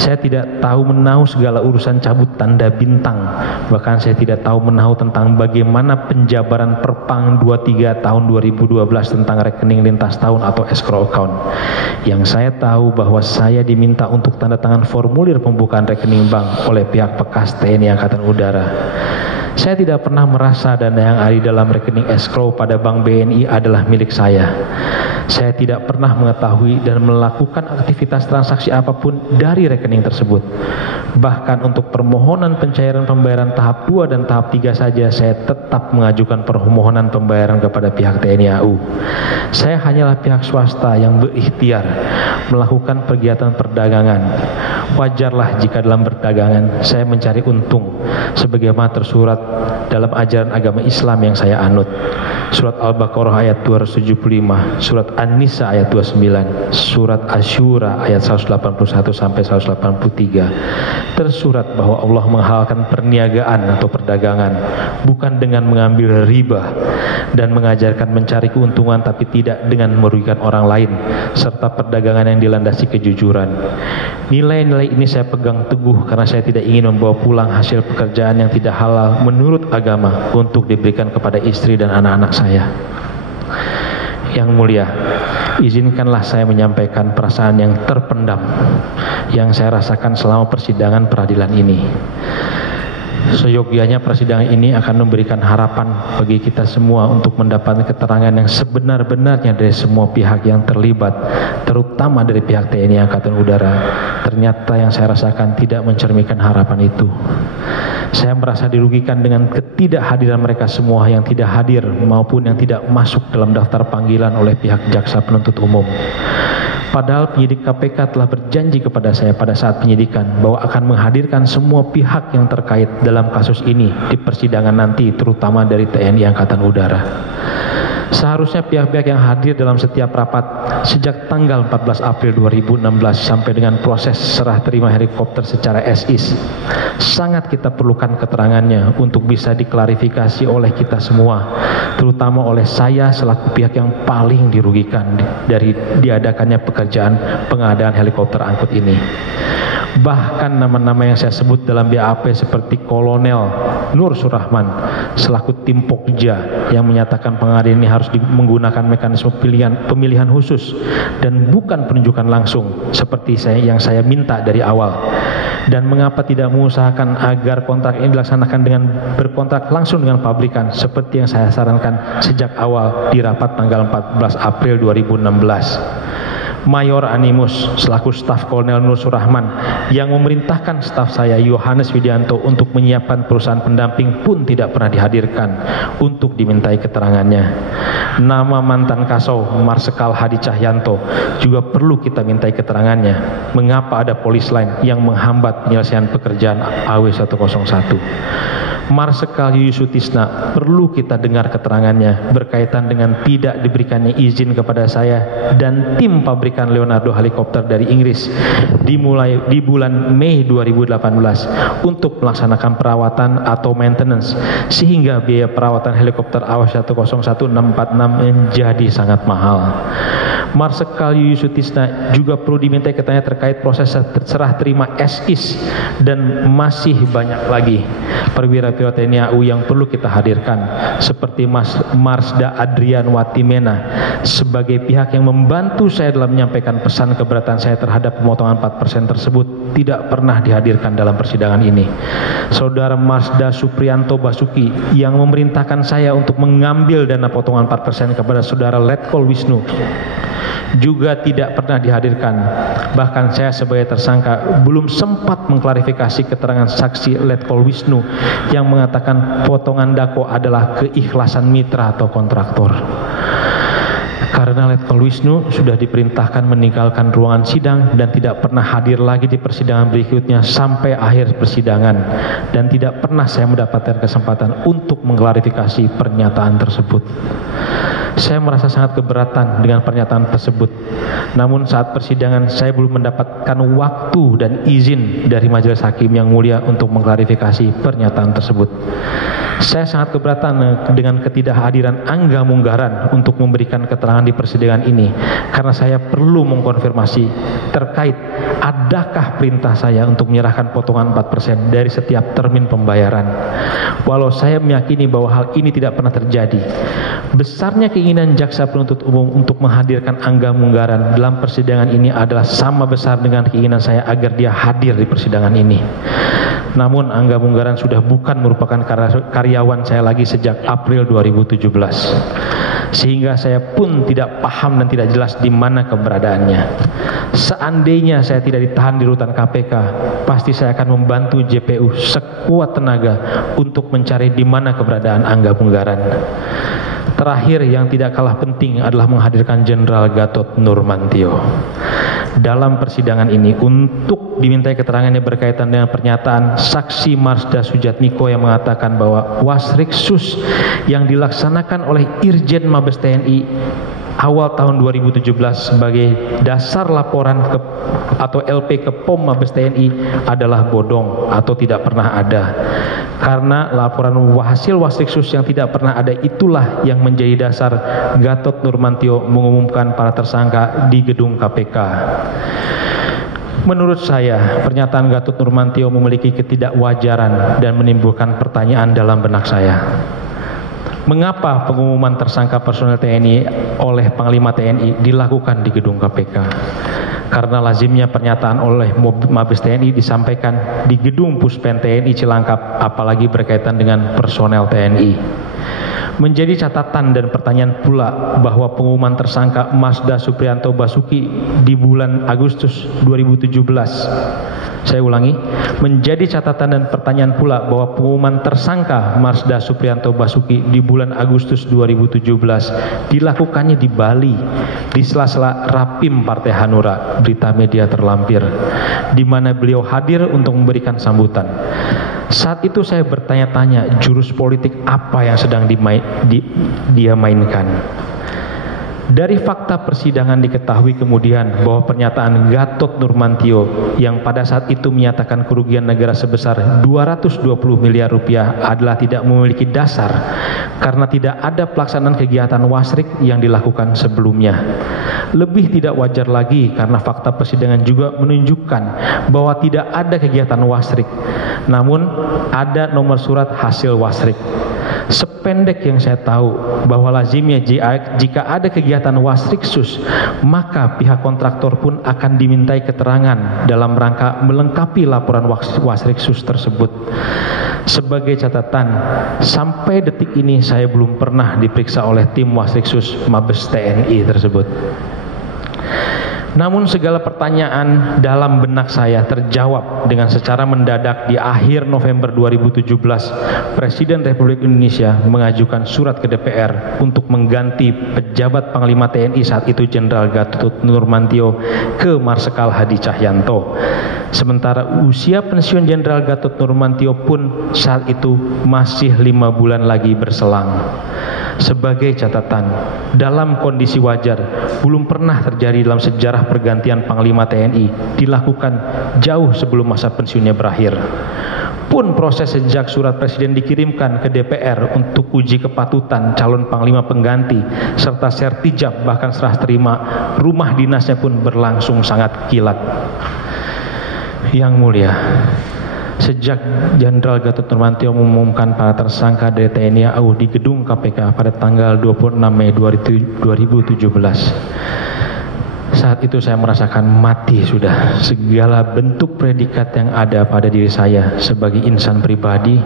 Saya tidak tahu menahu segala urusan cabut tanda bintang. Bahkan saya tidak tahu menahu tentang bagaimana penjabaran Perpang 23 tahun 2012 tentang rekening lintas tahun atau escrow account. Yang saya tahu bahwa saya diminta untuk tanda tangan formulir pembukaan rekening bank oleh pihak bekas TNI Angkatan Udara. Saya tidak pernah merasa dana yang ada dalam rekening escrow pada Bank BNI adalah milik saya. Saya tidak pernah mengetahui dan melakukan aktivitas transaksi apapun dari rekening tersebut. Bahkan untuk permohonan pencairan pembayaran tahap 2 dan tahap 3 saja saya tetap mengajukan permohonan pembayaran kepada pihak TNI AU. Saya hanyalah pihak swasta yang berikhtiar melakukan kegiatan perdagangan. Wajarlah jika dalam perdagangan saya mencari untung sebagaimana tersurat dalam ajaran agama Islam yang saya anut. Surat Al-Baqarah ayat 275, surat An-Nisa ayat 29, surat Asyura ayat 181 sampai 183. Tersurat bahwa Allah menghalalkan perniagaan atau perdagangan bukan dengan mengambil riba dan mengajarkan mencari keuntungan tapi tidak dengan merugikan orang lain, serta perdagangan yang dilandasi kejujuran. Nilai-nilai ini saya pegang teguh karena saya tidak ingin membawa pulang hasil pekerjaan yang tidak halal menurut agama untuk diberikan kepada istri dan anak-anak saya. Yang mulia, izinkanlah saya menyampaikan perasaan yang terpendam yang saya rasakan selama persidangan peradilan ini. Seyogyanya persidangan ini akan memberikan harapan bagi kita semua untuk mendapatkan keterangan yang sebenar-benarnya dari semua pihak yang terlibat, terutama dari pihak TNI Angkatan Udara. Ternyata yang saya rasakan tidak mencerminkan harapan itu. Saya merasa dirugikan dengan ketidakhadiran mereka semua yang tidak hadir maupun yang tidak masuk dalam daftar panggilan oleh pihak jaksa penuntut umum. Padahal penyidik KPK telah berjanji kepada saya pada saat penyidikan bahwa akan menghadirkan semua pihak yang terkait dalam kasus ini di persidangan nanti, terutama dari TNI Angkatan Udara. Seharusnya pihak-pihak yang hadir dalam setiap rapat sejak tanggal 14 April 2016 sampai dengan proses serah terima helikopter secara SIS sangat kita perlukan keterangannya untuk bisa diklarifikasi oleh kita semua, terutama oleh saya selaku pihak yang paling dirugikan dari diadakannya pekerjaan pengadaan helikopter angkut ini. Bahkan nama-nama yang saya sebut dalam BAP seperti Kolonel Nur Surahman selaku tim Pokja yang menyatakan pengadaan ini harus menggunakan mekanisme pemilihan khusus dan bukan penunjukan langsung seperti yang saya minta dari awal. Dan mengapa tidak mengusahakan agar kontrak ini dilaksanakan dengan berkontrak langsung dengan pabrikan seperti yang saya sarankan sejak awal di rapat tanggal 14 April 2016. Mayor Animus selaku staf Kolonel Nur Surahman yang memerintahkan staf saya Yohanes Widianto untuk menyiapkan perusahaan pendamping pun tidak pernah dihadirkan untuk dimintai keterangannya. Nama mantan Kasau Marsikal Hadi Cahyanto juga perlu kita mintai keterangannya. Mengapa ada polis lain yang menghambat penyelesaian pekerjaan AW101? Marsikal Yuyusutisna perlu kita dengar keterangannya berkaitan dengan tidak diberikannya izin kepada saya dan tim pabrikan Leonardo helikopter dari Inggris dimulai di bulan Mei 2018 untuk melaksanakan perawatan atau maintenance, sehingga biaya perawatan helikopter AW101-646 menjadi sangat mahal. Marsikal Yuyusutisna juga perlu dimintai keterangan terkait proses serah terima SIS dan masih banyak lagi perwira-perwira TNI AU yang perlu kita hadirkan seperti Marsda Adrian Watimena sebagai pihak yang membantu saya dalam menyampaikan pesan keberatan saya terhadap pemotongan 4% tersebut tidak pernah dihadirkan dalam persidangan ini. Saudara Marsda Supriyanto Basuki yang memerintahkan saya untuk mengambil dana potongan 4% kepada saudara Letkol Wisnu juga tidak pernah dihadirkan. Bahkan saya sebagai tersangka belum sempat mengklarifikasi keterangan saksi Letkol Wisnu yang mengatakan potongan dako adalah keikhlasan mitra atau kontraktor. Karena Letkol Wisnu sudah diperintahkan meninggalkan ruangan sidang dan tidak pernah hadir lagi di persidangan berikutnya sampai akhir persidangan, dan tidak pernah saya mendapatkan kesempatan untuk mengklarifikasi pernyataan tersebut. Saya merasa sangat keberatan dengan pernyataan tersebut. Namun saat persidangan saya belum mendapatkan waktu dan izin dari majelis hakim yang mulia untuk mengklarifikasi pernyataan tersebut. Saya sangat keberatan dengan ketidakhadiran Angga Munggaran untuk memberikan keterangan di persidangan ini, karena saya perlu mengkonfirmasi terkait adakah perintah saya untuk menyerahkan potongan 4% dari setiap termin pembayaran. Walau saya meyakini bahwa hal ini tidak pernah terjadi, besarnya keinginan jaksa penuntut umum untuk menghadirkan Angga Munggaran dalam persidangan ini adalah sama besar dengan keinginan saya agar dia hadir di persidangan ini. Namun Angga Munggaran sudah bukan merupakan karyawan saya lagi sejak April 2017, sehingga saya pun tidak paham dan tidak jelas di mana keberadaannya. Seandainya saya tidak ditahan di rutan KPK, pasti saya akan membantu JPU sekuat tenaga untuk mencari di mana keberadaan Angga Munggaran. Terakhir yang tidak kalah penting adalah menghadirkan Jenderal Gatot Nurmantio dalam persidangan ini untuk dimintai keterangannya berkaitan dengan pernyataan saksi Marsda Sujatmiko yang mengatakan bahwa Wasriksus yang dilaksanakan oleh Irjen Mabes TNI awal tahun 2017 sebagai dasar laporan atau LP ke POM Mabes TNI adalah bodong atau tidak pernah ada. Karena laporan hasil Wasriksus yang tidak pernah ada itulah yang menjadi dasar Gatot Nurmantio mengumumkan para tersangka di gedung KPK. Menurut saya, pernyataan Gatot Nurmantio memiliki ketidakwajaran dan menimbulkan pertanyaan dalam benak saya. Mengapa pengumuman tersangka personel TNI oleh Panglima TNI dilakukan di gedung KPK? Karena lazimnya pernyataan oleh Mabes TNI disampaikan di gedung Puspen TNI Cilangkap, apalagi berkaitan dengan personel TNI. Menjadi catatan dan pertanyaan pula bahwa pengumuman tersangka Marsda Supriyanto Basuki di bulan Agustus 2017, saya ulangi, menjadi catatan dan pertanyaan pula bahwa pengumuman tersangka Marsda Supriyanto Basuki di bulan Agustus 2017 dilakukannya di Bali di sela-sela Rapim Partai Hanura, berita media terlampir, di mana beliau hadir untuk memberikan sambutan. Saat itu saya bertanya-tanya jurus politik apa yang sedang dia mainkan. Dari fakta persidangan diketahui kemudian bahwa pernyataan Gatot Nurmantio yang pada saat itu menyatakan kerugian negara sebesar 220 miliar rupiah adalah tidak memiliki dasar karena tidak ada pelaksanaan kegiatan wasrik yang dilakukan sebelumnya. Lebih tidak wajar lagi karena fakta persidangan juga menunjukkan bahwa tidak ada kegiatan wasrik, namun ada nomor surat hasil wasrik. Sependek yang saya tahu bahwa lazimnya jika ada kegiatan wasriksus, maka pihak kontraktor pun akan dimintai keterangan dalam rangka melengkapi laporan wasriksus tersebut. Sebagai catatan, sampai detik ini saya belum pernah diperiksa oleh tim wasriksus Mabes TNI tersebut. Namun segala pertanyaan dalam benak saya terjawab dengan secara mendadak di akhir November 2017. Presiden Republik Indonesia mengajukan surat ke DPR untuk mengganti pejabat Panglima TNI saat itu Jenderal Gatot Nurmantio ke Marsikal Hadi Cahyanto. Sementara usia pensiun Jenderal Gatot Nurmantio pun saat itu masih 5 bulan lagi berselang. Sebagai catatan, dalam kondisi wajar, belum pernah terjadi dalam sejarah pergantian Panglima TNI dilakukan jauh sebelum masa pensiunnya berakhir. Pun proses sejak surat Presiden dikirimkan ke DPR untuk uji kepatutan calon Panglima pengganti serta sertijab bahkan serah terima rumah dinasnya pun berlangsung sangat kilat. Yang mulia, sejak Jenderal Gatot Nurmantio mengumumkan para tersangka dari TNI AU di gedung KPK pada tanggal 26 Mei 2017, saat itu saya merasakan mati sudah segala bentuk predikat yang ada pada diri saya sebagai insan pribadi,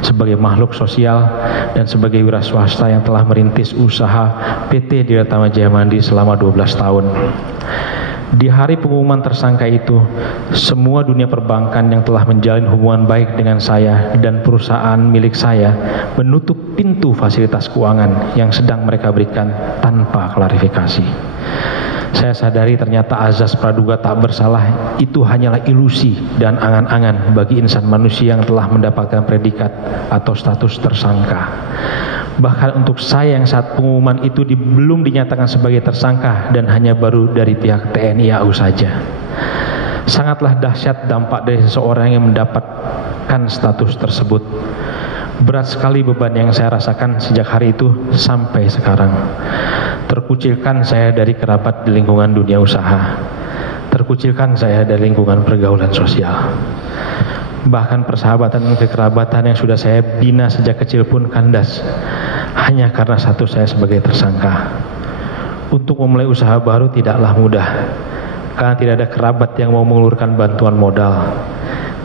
sebagai makhluk sosial, dan sebagai wira swasta yang telah merintis usaha PT Direktama Jaya Mandiri selama 12 tahun. Di hari pengumuman tersangka itu, semua dunia perbankan yang telah menjalin hubungan baik dengan saya dan perusahaan milik saya menutup pintu fasilitas keuangan yang sedang mereka berikan tanpa klarifikasi. Saya sadari ternyata azas praduga tak bersalah itu hanyalah ilusi dan angan-angan bagi insan manusia yang telah mendapatkan predikat atau status tersangka. Bahkan untuk saya yang saat pengumuman itu belum dinyatakan sebagai tersangka dan hanya baru dari pihak TNI AU saja. Sangatlah dahsyat dampak dari seseorang yang mendapatkan status tersebut. Berat sekali beban yang saya rasakan sejak hari itu sampai sekarang. Terkucilkan saya dari kerabat di lingkungan dunia usaha. Terkucilkan saya dari lingkungan pergaulan sosial. Bahkan persahabatan dan kekerabatan yang sudah saya bina sejak kecil pun kandas hanya karena status saya sebagai tersangka. Untuk memulai usaha baru tidaklah mudah, karena tidak ada kerabat yang mau mengulurkan bantuan modal.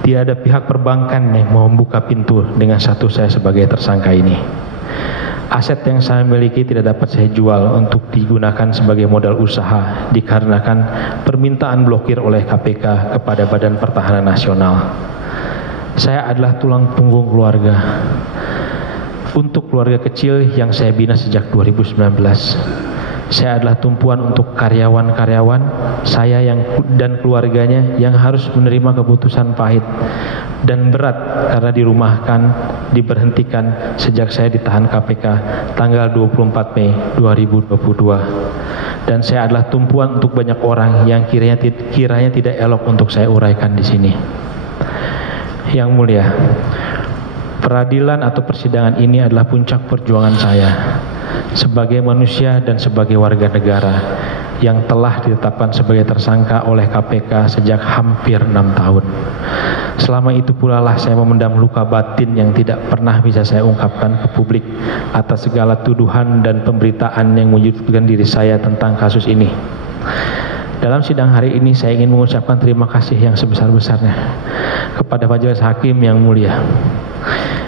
Tidak ada pihak perbankan yang mau membuka pintu dengan status saya sebagai tersangka ini. Aset yang saya miliki tidak dapat saya jual untuk digunakan sebagai modal usaha dikarenakan permintaan blokir oleh KPK kepada Badan Pertahanan Nasional. Saya adalah tulang punggung keluarga. Untuk keluarga kecil yang saya bina sejak 2019. Saya adalah tumpuan untuk karyawan-karyawan saya dan keluarganya yang harus menerima keputusan pahit dan berat karena dirumahkan, diberhentikan sejak saya ditahan KPK tanggal 24 Mei 2022. Dan saya adalah tumpuan untuk banyak orang yang kiranya tidak elok untuk saya uraikan di sini. Yang mulia, peradilan atau persidangan ini adalah puncak perjuangan saya sebagai manusia dan sebagai warga negara yang telah ditetapkan sebagai tersangka oleh KPK sejak hampir 6 tahun. Selama itu pula lah saya memendam luka batin yang tidak pernah bisa saya ungkapkan ke publik atas segala tuduhan dan pemberitaan yang menyudutkan diri saya tentang kasus ini. Dalam sidang hari ini saya ingin mengucapkan terima kasih yang sebesar-besarnya kepada Majelis Hakim yang mulia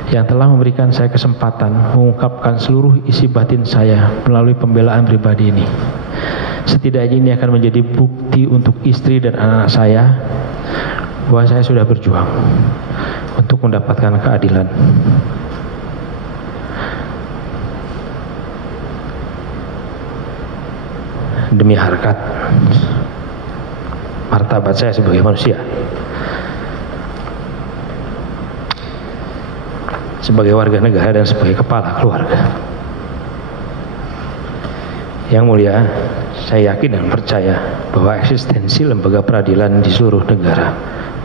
yang telah memberikan saya kesempatan mengungkapkan seluruh isi batin saya melalui pembelaan pribadi ini. Setidaknya ini akan menjadi bukti untuk istri dan anak saya bahwa saya sudah berjuang untuk mendapatkan keadilan. Demi harkat martabat saya sebagai manusia, sebagai warga negara dan sebagai kepala keluarga. Yang mulia, saya yakin dan percaya bahwa eksistensi lembaga peradilan di seluruh negara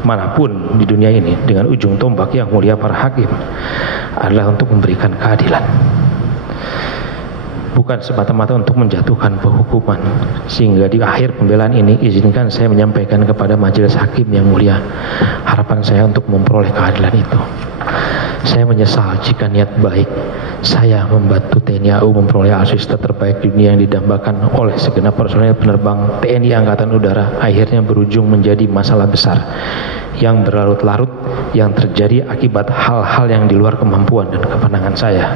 manapun di dunia ini dengan ujung tombak yang mulia para hakim adalah untuk memberikan keadilan, bukan semata-mata untuk menjatuhkan hukuman. Sehingga di akhir pembelaan ini izinkan saya menyampaikan kepada Majelis Hakim yang mulia harapan saya untuk memperoleh keadilan itu. Saya menyesal jika niat baik saya membantu TNI AU memperoleh alutsista terbaik dunia yang didambakan oleh segenap personel penerbang TNI Angkatan Udara akhirnya berujung menjadi masalah besar yang berlarut-larut yang terjadi akibat hal-hal yang di luar kemampuan dan kewenangan saya.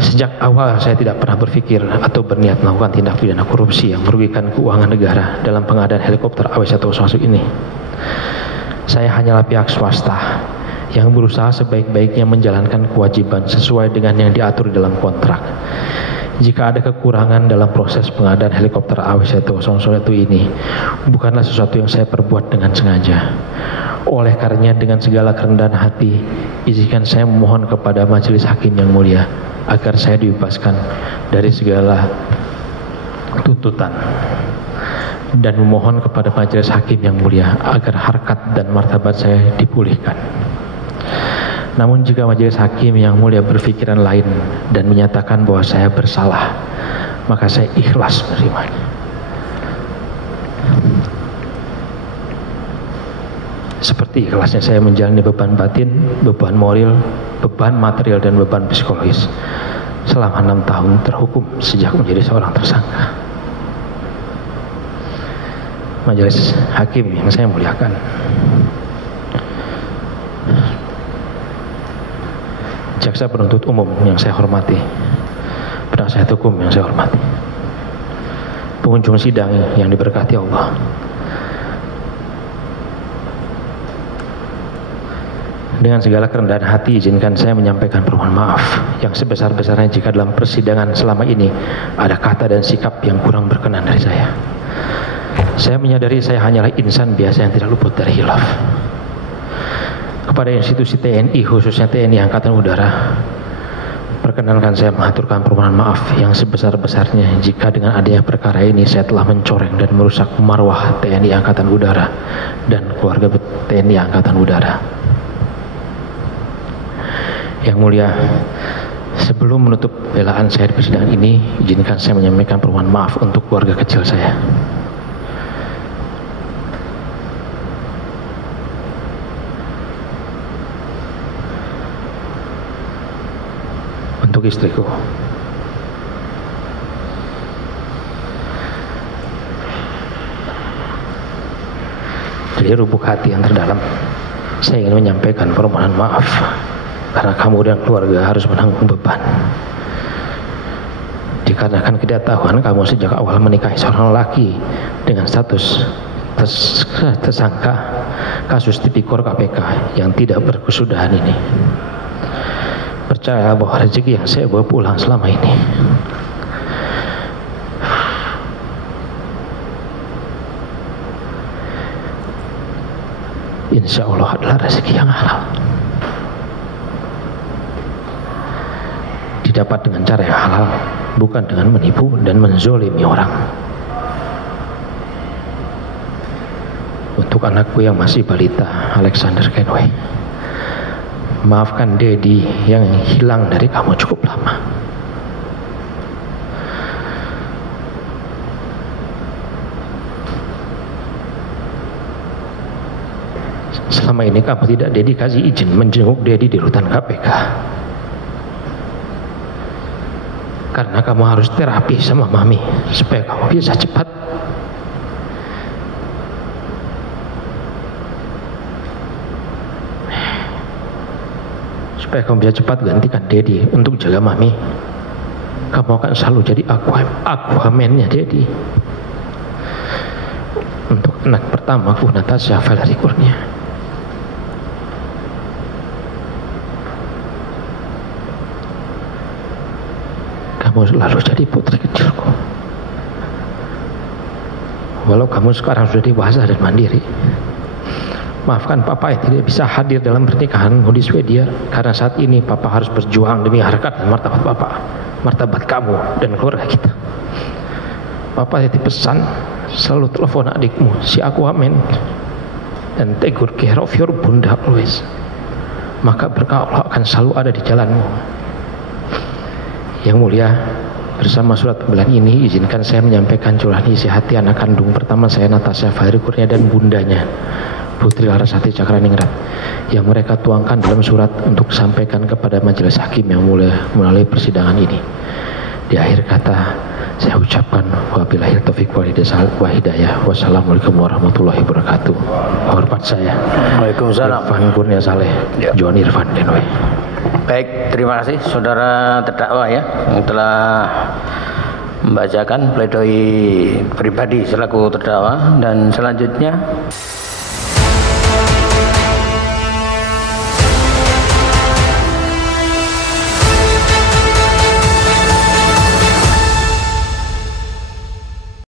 Sejak awal saya tidak pernah berpikir atau berniat melakukan tindak pidana korupsi yang merugikan keuangan negara dalam pengadaan helikopter AW101 ini. Saya hanyalah pihak swasta yang berusaha sebaik-baiknya menjalankan kewajiban sesuai dengan yang diatur dalam kontrak. Jika ada kekurangan dalam proses pengadaan helikopter AW101 ini, bukanlah sesuatu yang saya perbuat dengan sengaja. Oleh karenanya dengan segala kerendahan hati, izinkan saya memohon kepada Majelis Hakim yang mulia agar saya dibebaskan dari segala tuntutan, dan memohon kepada Majelis Hakim yang mulia agar harkat dan martabat saya dipulihkan. Namun jika Majelis Hakim yang mulia berpikiran lain dan menyatakan bahwa saya bersalah, maka saya ikhlas menerimanya. Seperti ikhlasnya saya menjalani beban batin, beban moral, beban material dan beban psikologis selama 6 tahun terhukum sejak menjadi seorang tersangka. Majelis Hakim yang saya muliakan, jaksa penuntut umum yang saya hormati, penasihat hukum yang saya hormati, pengunjung sidang yang diberkati Allah. Dengan segala kerendahan hati, izinkan saya menyampaikan permohonan maaf yang sebesar-besarnya jika dalam persidangan selama ini ada kata dan sikap yang kurang berkenan dari saya. Saya menyadari saya hanyalah insan biasa yang tidak luput dari hilaf. Kepada institusi TNI, khususnya TNI Angkatan Udara, perkenankan saya mengaturkan permohonan maaf yang sebesar-besarnya jika dengan adanya perkara ini saya telah mencoreng dan merusak marwah TNI Angkatan Udara dan keluarga TNI Angkatan Udara. Yang mulia, sebelum menutup belaan saya di persidangan ini, izinkan saya menyampaikan permohonan maaf untuk keluarga kecil saya. Untuk istriku, dari lubuk hati yang terdalam, saya ingin menyampaikan permohonan maaf karena kamu dan keluarga harus menanggung beban dikarenakan ketidaktahuan kamu sejak awal menikahi seorang lelaki dengan status tersangka kasus tipikor KPK yang tidak berkesudahan ini. Percaya bahwa rezeki yang saya bawa pulang selama ini insya Allah adalah rezeki yang halal, didapat dengan cara yang halal, bukan dengan menipu dan menzolimi orang. Untuk anakku yang masih balita, Alexander Kenway, maafkan Dedi yang hilang dari kamu cukup lama. Selama ini kamu tidak Dedi kasih izin menjenguk Dedi di rutan KPK. Karena kamu harus terapi sama Mami supaya kamu bisa cepat gantikan Dedi untuk jaga Mami. Kamu akan selalu jadi Aquaman-nya Dedi. Untuk anak pertamaku, Natasha Valerie Kurnia, kamu selalu jadi putri kecilku. Walau kamu sekarang sudah dewasa dan mandiri, maafkan Papa yang tidak bisa hadir dalam pernikahanmu di Swedia, karena saat ini Papa harus berjuang demi harkat dan martabat Papa, martabat kamu dan keluarga kita. Papa titip pesan, selalu telepon adikmu, si Aquaman, dan take good care of your bunda always. Maka berkah Allah akan selalu ada di jalanmu. Yang mulia, bersama surat pembelian ini, izinkan saya menyampaikan curahan isi hati anak kandung pertama saya, Natasha Valerie Kurnia, dan bundanya, Putri Larasati Cakraningrat, yang mereka tuangkan dalam surat untuk disampaikan kepada majelis hakim yang melalui persidangan ini. Di akhir kata, saya ucapkan wabillahi taufiq wal hidayah. Wassalamualaikum warahmatullahi wabarakatuh. Hormat saya, Waalaikumsalam. Irfan Kurnia Saleh, John Irfan Kenway. Baik, terima kasih saudara terdakwa ya yang telah membacakan pledoi pribadi selaku terdakwa, dan selanjutnya